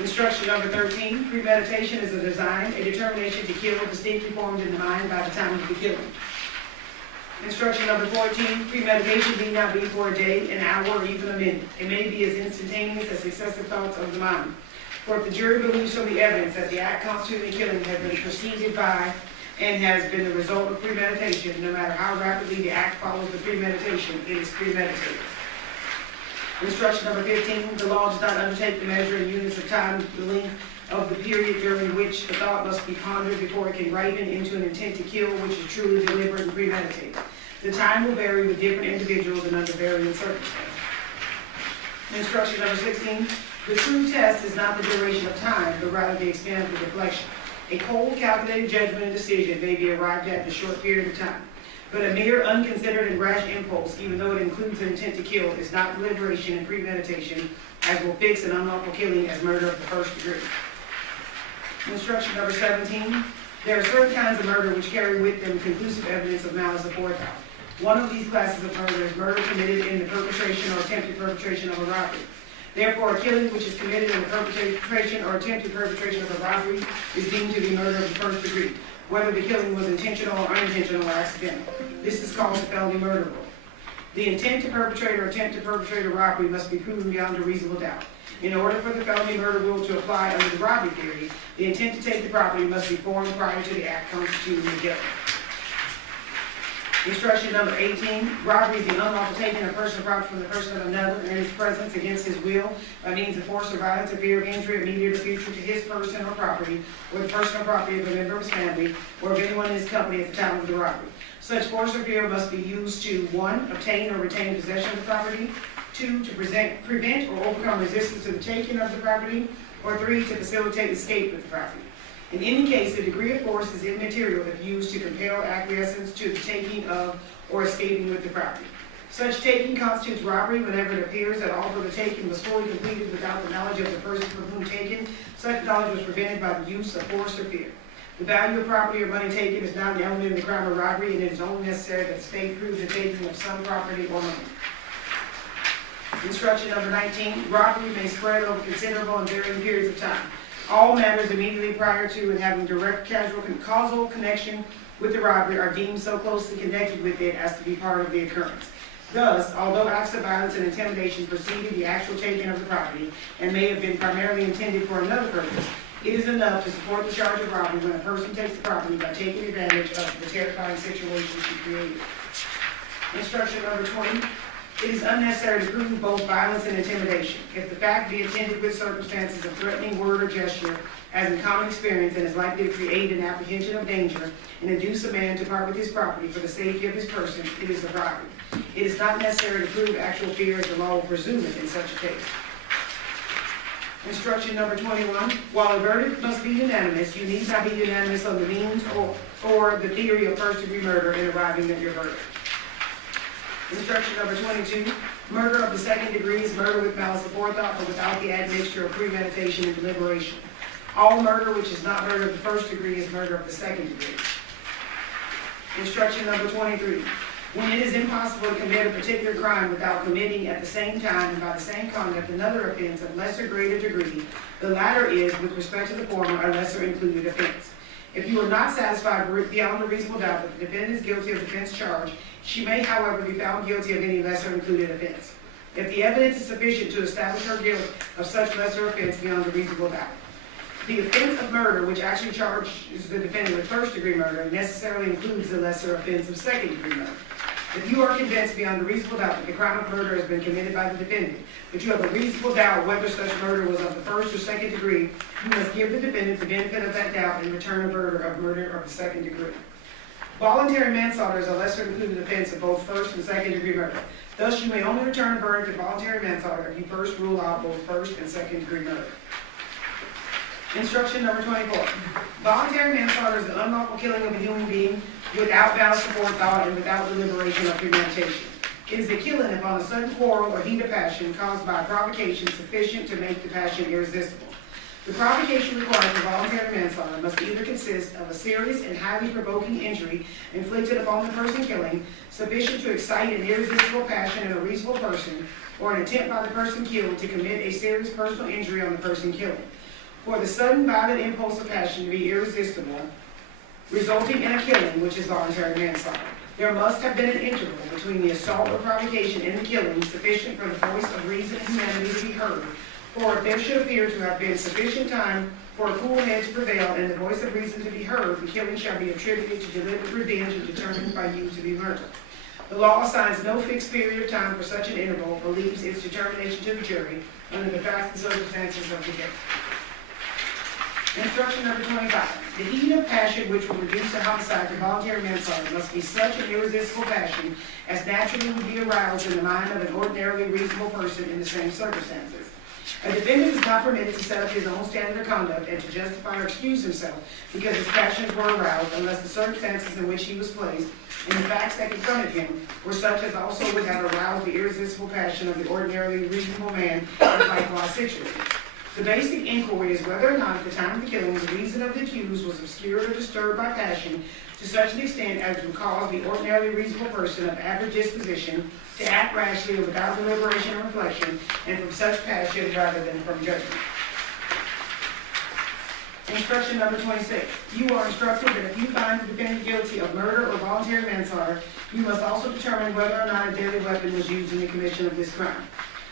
Instruction number 13. Premeditation is a design, a determination to kill distinctly formed in the mind by the time of the killing. Instruction number 14. Premeditation need not be for a day, an hour, or even a minute. It may be as instantaneous as successive thoughts of the mind. For if the jury believes from the evidence that the act constituting the killing has been preceded by and has been the result of premeditation, no matter how rapidly the act follows the premeditation, it is premeditated. Instruction number 15. The law does not undertake to measure in units of time the length of the period during which the thought must be pondered before it can ripen into an intent to kill, which is truly deliberate and premeditated. The time will vary with different individuals and under varying circumstances. Instruction number 16. The true test is not the duration of time, but rather the extent of the deflection. A cold, calculated judgment and decision may be arrived at in a short period of time, but a mere unconsidered and rash impulse, even though it includes an intent to kill, is not deliberation and premeditation, as will fix an unlawful killing as murder of the first degree. Instruction number 17. There are certain kinds of murder which carry with them conclusive evidence of malice aforethought. One of these classes of murder is murder committed in the perpetration or attempted perpetration of a robbery. Therefore, a killing which is committed in the perpetration or attempted perpetration of a robbery is deemed to be murder of the first degree, whether the killing was intentional or unintentional or accidental. This is called the felony murder rule. The intent to perpetrate or attempt to perpetrate a robbery must be proven beyond a reasonable doubt. In order for the felony murder rule to apply under the robbery theory, the intent to take the property must be formed prior to the act constituting the killing. Instruction number 18. Robbery is the unlawful taking of personal property from the person of another in his presence against his will by means of force or violence or fear of injury immediate or future to his person or property, or the personal property of a member of his family, or of anyone in his company at the time of the robbery. Such force or fear must be used to 1. Obtain or retain possession of the property, 2. To prevent or overcome resistance to the taking of the property, or 3. To facilitate escape with the property. In any case, the degree of force is immaterial if used to compel acquiescence to the taking of or escaping with the property. Such taking constitutes robbery whenever it appears that although the taking was fully completed without the knowledge of the person from whom taken, such knowledge was prevented by the use of force or fear. The value of property or money taken is not an element in the crime of robbery, and it is only necessary that the state proves the taking of some property or money. Instruction number 19. Robbery may spread over considerable and varying periods of time. All matters immediately prior to and having direct causal connection with the robbery are deemed so closely connected with it as to be part of the occurrence. Thus, although acts of violence and intimidation preceded the actual taking of the property and may have been primarily intended for another purpose, it is enough to support the charge of robbery when a person takes the property by taking advantage of the terrifying situation she created. Instruction number 20. It is unnecessary to prove both violence and intimidation. If the fact be attended with circumstances of threatening word or gesture, as in common experience, and is likely to create an apprehension of danger and induce a man to part with his property for the safety of his person, it is a robbery. It is not necessary to prove actual fear as the law will presume it in such a case. Instruction number 21, while a verdict must be unanimous, you need not be unanimous on the means or the theory of first-degree murder in arriving at your verdict. Instruction number 22, murder of the second degree is murder with malice aforethought but without the admixture of premeditation and deliberation. All murder which is not murder of the first degree is murder of the second degree. Instruction number 23, when it is impossible to commit a particular crime without committing at the same time and by the same conduct another offense of lesser greater degree, the latter is, with respect to the former, a lesser included offense. If you are not satisfied beyond a reasonable doubt that the defendant is guilty of the offense charged, she may, however, be found guilty of any lesser included offense, if the evidence is sufficient to establish her guilt of such lesser offense beyond a reasonable doubt. The offense of murder, which actually charges the defendant with first-degree murder, necessarily includes the lesser offense of second-degree murder. If you are convinced beyond a reasonable doubt that the crime of murder has been committed by the defendant, but you have a reasonable doubt whether such murder was of the first or second degree, you must give the defendant the benefit of that doubt and return a verdict of murder of the second degree. Voluntary manslaughter is a lesser included offense of both first and second degree murder. Thus, you may only return a verdict of voluntary manslaughter if you first rule out both first and second degree murder. Instruction number 24. Voluntary manslaughter is the unlawful killing of a human being without malice aforethought and without deliberation or premeditation. It is the killing upon a sudden quarrel or heat of passion caused by a provocation sufficient to make the passion irresistible. The provocation required for voluntary manslaughter must either consist of a serious and highly provoking injury inflicted upon the person killing, sufficient to excite an irresistible passion in a reasonable person, or an attempt by the person killed to commit a serious personal injury on the person killed. For the sudden violent impulse of passion to be irresistible, resulting in a killing, which is voluntary manslaughter, there must have been an interval between the assault or provocation and the killing sufficient for the voice of reason and humanity to be heard, or if there should appear to have been sufficient time for a cool head to prevail and the voice of reason to be heard, the killing shall be attributed to deliberate revenge and determined by you to be murder. The law assigns no fixed period of time for such an interval, but leaves its determination to the jury under the facts and circumstances of the case. Instruction number 25. The heat of passion which will reduce a homicide to voluntary manslaughter must be such an irresistible passion as naturally would be aroused in the mind of an ordinarily reasonable person in the same circumstances. A defendant is not permitted to set up his own standard of conduct and to justify or excuse himself because his passions were aroused unless the circumstances in which he was placed and the facts that confronted him were such as also would have aroused the irresistible passion of the ordinarily reasonable man in likewise situated. The basic inquiry is whether or not at the time of the killing the reason of the accused was obscured or disturbed by passion to such an extent as would cause the ordinarily reasonable person of average disposition to act rashly or without deliberation or reflection, and from such passion rather than from judgment. Instruction number 26. You are instructed that if you find the defendant guilty of murder or voluntary manslaughter, you must also determine whether or not a deadly weapon was used in the commission of this crime.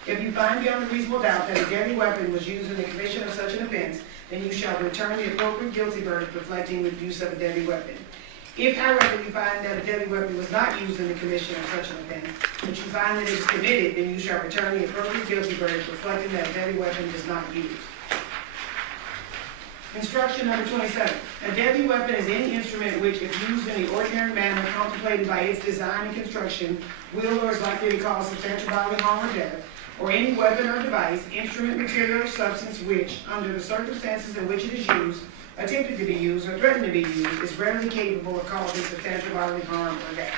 If you find beyond a reasonable doubt that a deadly weapon was used in the commission of such an offense, then you shall return the appropriate guilty verdict reflecting the use of a deadly weapon. If, however, you find that a deadly weapon was not used in the commission of such an offense, but you find that it was committed, then you shall return the appropriate guilty verdict reflecting that a deadly weapon is not used. Instruction number 27. A deadly weapon is any instrument which, if used in the ordinary manner contemplated by its design and construction, will or is likely to cause substantial bodily harm or death, or any weapon or device, instrument, material, or substance which, under the circumstances in which it is used, attempted to be used, or threatened to be used, is readily capable of causing substantial bodily harm or death.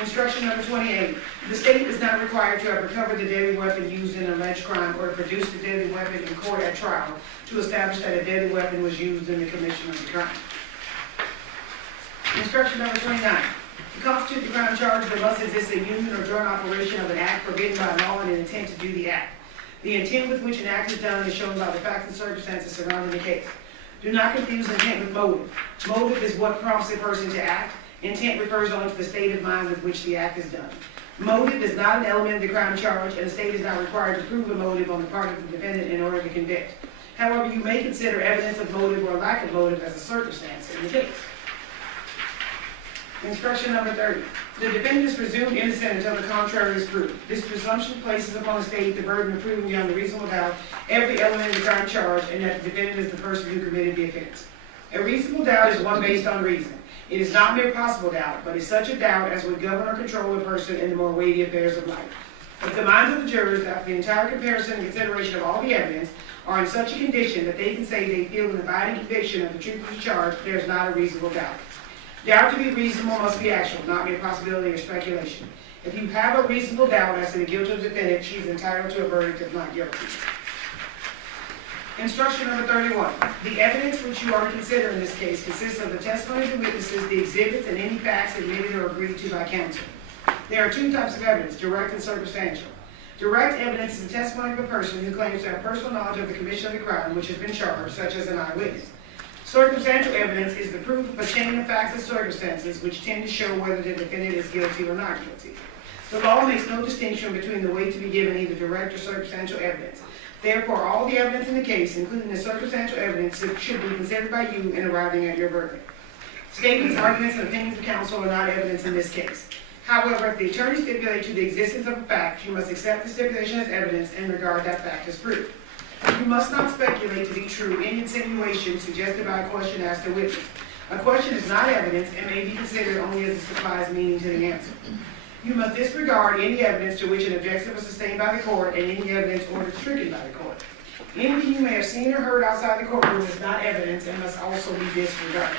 Instruction number 28. The state is not required to have recovered the deadly weapon used in an alleged crime or to produce the deadly weapon in court at trial to establish that a deadly weapon was used in the commission of the crime. Instruction number 29. To constitute the crime charged, there must exist a union or joint operation of an act forbidden by law and an intent to do the act. The intent with which an act is done is shown by the facts and circumstances surrounding the case. Do not confuse intent with motive. Motive is what prompts a person to act. Intent refers only to the state of mind with which the act is done. Motive is not an element of the crime charge, and the state is not required to prove a motive on the part of the defendant in order to convict. However, you may consider evidence of motive or lack of motive as a circumstance in the case. Instruction number 30. The defendant is presumed innocent until the contrary is proved. This presumption places upon the state the burden of proving beyond a reasonable doubt every element of the crime charge and that the defendant is the person who committed the offense. A reasonable doubt is one based on reason. It is not mere possible doubt, but is such a doubt as would govern or control a person in the more weighty affairs of life. If the minds of the jurors, after the entire comparison and consideration of all the evidence, are in such a condition that they can say they feel an abiding conviction of the truth of the charge, there is not a reasonable doubt. Doubt to be reasonable must be actual, not mere possibility or speculation. If you have a reasonable doubt as to the guilt of the defendant, she is entitled to a verdict of not guilty. Instruction number 31. The evidence which you are to consider in this case consists of the testimony of the witnesses, the exhibits, and any facts admitted or agreed to by counsel. There are two types of evidence, direct and circumstantial. Direct evidence is the testimony of a person who claims to have personal knowledge of the commission of the crime which has been charged, such as an eyewitness. Circumstantial evidence is the proof of a chain of facts and circumstances which tend to show whether the defendant is guilty or not guilty. The law makes no distinction between the weight to be given either direct or circumstantial evidence. Therefore, all the evidence in the case, including the circumstantial evidence, should be considered by you in arriving at your verdict. Statements, arguments, and opinions of counsel are not evidence in this case. However, if the attorney stipulates to the existence of a fact, you must accept the stipulation as evidence and regard that fact as proof. You must not speculate to be true any insinuation suggested by a question asked a witness. A question is not evidence and may be considered only as it supplies meaning to the answer. You must disregard any evidence to which an objection was sustained by the court and any evidence ordered stricken by the court. Anything you may have seen or heard outside the courtroom is not evidence and must also be disregarded.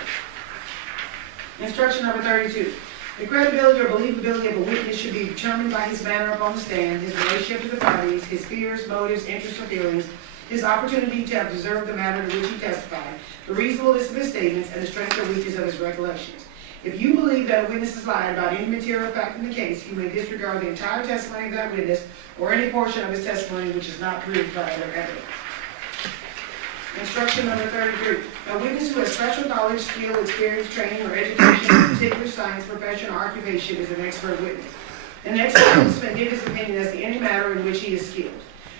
Instruction number 32. The credibility or believability of a witness should be determined by his manner upon the stand, his relationship to the parties, his fears, motives, interests, or feelings, his opportunity to have observed the matter to which he testified, the reasonableness of his statements, and the strength or weakness of his recollections. If you believe that a witness has lied about any material fact in the case, you may disregard the entire testimony of that witness or any portion of his testimony which is not proved by other evidence. Instruction number 33. A witness who has special knowledge, skill, experience, training, or education in a particular science, profession, or occupation is an expert witness. An expert witness may give his opinion as to any matter in which he is skilled.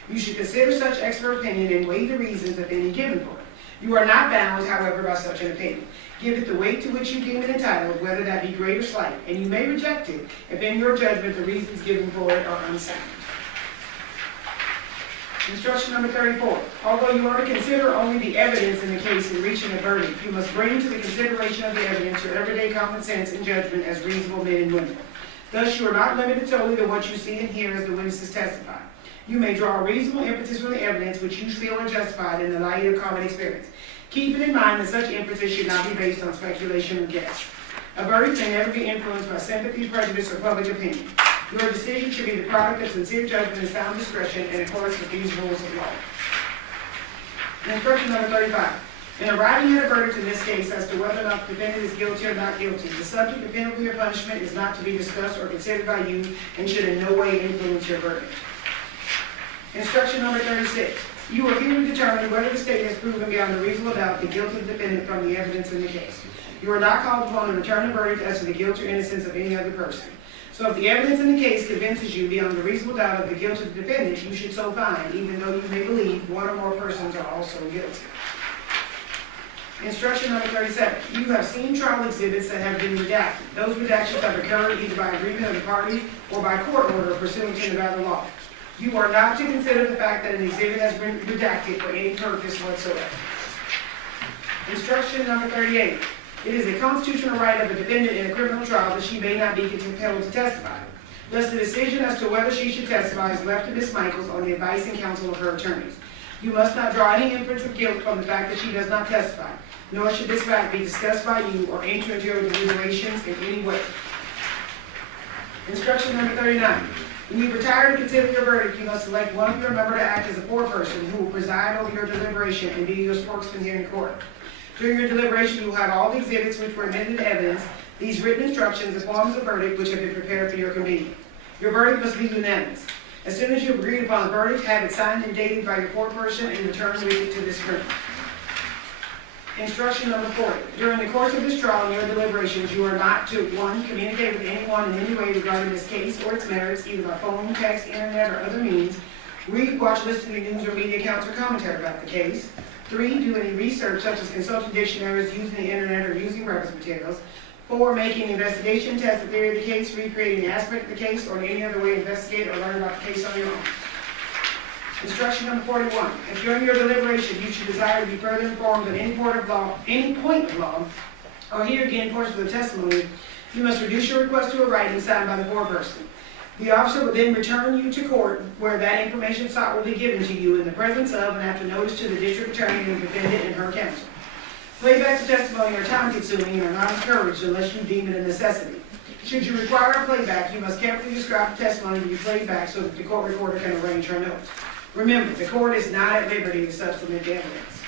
You should consider such expert opinion and weigh the reasons, if any, given for it. You are not bound, however, by such an opinion. Give it the weight to which you deem it entitled, whether that be great or slight, and you may reject it if in your judgment the reasons given for it are unsound. Instruction number 34. Although you are to consider only the evidence in the case in reaching a verdict, you must bring to the consideration of the evidence your everyday common sense and judgment as reasonable men and women. Thus, you are not limited solely to what you see and hear as the witnesses testify. You may draw a reasonable inference from the evidence which you feel are justified in the light of common experience. Keep it in mind that such inferences should not be based on speculation or guess. A verdict may never be influenced by sympathy, prejudice, or public opinion. Your decision should be the product of sincere judgment and sound discretion in accordance with these rules of law. Instruction number 35. In arriving at a verdict in this case as to whether or not the defendant is guilty or not guilty, the subject of penalty or punishment is not to be discussed or considered by you and should in no way influence your verdict. Instruction number 36. You are here to determine whether the state has proven beyond a reasonable doubt the guilt of the defendant from the evidence in the case. You are not called upon to return a verdict as to the guilt or innocence of any other person. So if the evidence in the case convinces you beyond a reasonable doubt of the guilt of the defendant, you should so find, even though you may believe one or more persons are also guilty. Instruction number 37. You have seen trial exhibits that have been redacted. Those redactions have occurred either by agreement of the parties or by court order pursuant to Nevada law. You are not to consider the fact that an exhibit has been redacted for any purpose whatsoever. Instruction number 38. It is a constitutional right of a defendant in a criminal trial that she may not be compelled to testify. Thus, the decision as to whether she should testify is left to Ms. Michaels on the advice and counsel of her attorneys. You must not draw any inference of guilt from the fact that she does not testify, nor should this fact be discussed by you or enter into your deliberations in any way. Instruction number 39. When you retire to consider your verdict, you must select one of your member to act as a foreperson who will preside over your deliberation and be your spokesman here in court. During your deliberation, you will have all the exhibits which were admitted into evidence, these written instructions, the forms of verdict which have been prepared for your convenience. Your verdict must be unanimous. As soon as you have agreed upon the verdict, have it signed and dated by your foreperson and return with it to this room. Instruction number 40. During the course of this trial and your deliberations, you are not to, 1, communicate with anyone in any way regarding this case or its merits, either by phone, text, internet, or other means. Read, watch, listen to news or media accounts or commentary about the case. 3, do any research such as consulting dictionaries, using the internet, or using reference materials. 4, making investigation, test the theory of the case, recreating the aspect of the case, or in any other way investigate or learn about the case on your own. Instruction number 41. If during your deliberation you should desire to be further informed on any point of law, or hear again portions of the testimony, you must reduce your request to a writing signed by the foreperson. The officer will then return you to court where that information sought will be given to you in the presence of and after notice to the district attorney and the defendant and her counsel. Playbacks of testimony are time-consuming and are not encouraged unless you deem it a necessity. Should you require a playback, you must carefully describe the testimony to be played back so that the court reporter can arrange her notes. Remember, the court is not at liberty to supplement the evidence.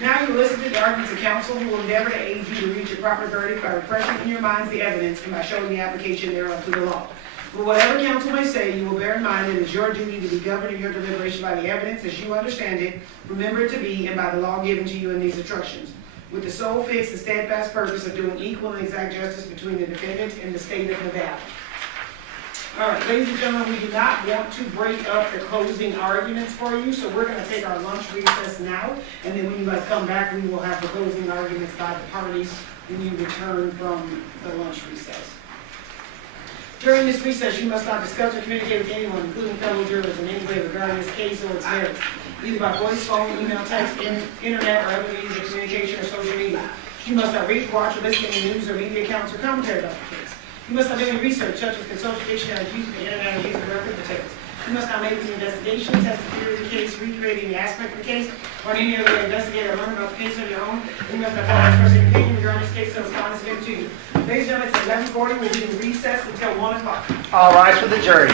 Now you will listen to the arguments of counsel who will endeavor to aid you to reach a proper verdict by refreshing in your minds the evidence and by showing the application thereof to the law. But whatever counsel may say, you will bear in mind that it is your duty to be governed in your deliberation by the evidence as you understand it, remember it to be, and by the law given to you in these instructions, with the sole fixed and steadfast purpose of doing equal and exact justice between the defendant and the state of Nevada. All right, ladies and gentlemen, we do not want to break up the closing arguments for you, so we're going to take our lunch recess now, and then when you guys come back, we will have the closing arguments by the parties when you return from the lunch recess. During this recess, you must not discuss or communicate with anyone, including fellow jurors, in any way regarding this case or its merits, either by voice, phone, email, text, internet, or other means of communication or social media. You must not read, watch, or listen to any news or media accounts or commentary about the case. You must not do any research, such as consult dictionary, use of the internet, or use of record materials. You must not make any investigation, test the theory of the case, recreate any aspect of the case, or in any other way investigate or learn about the case on your own. You must not follow express any opinion regarding this case until respondents given to you. Ladies and gentlemen, it's 11:40. We'll be in recess until 1 o'clock. All rise for the jury.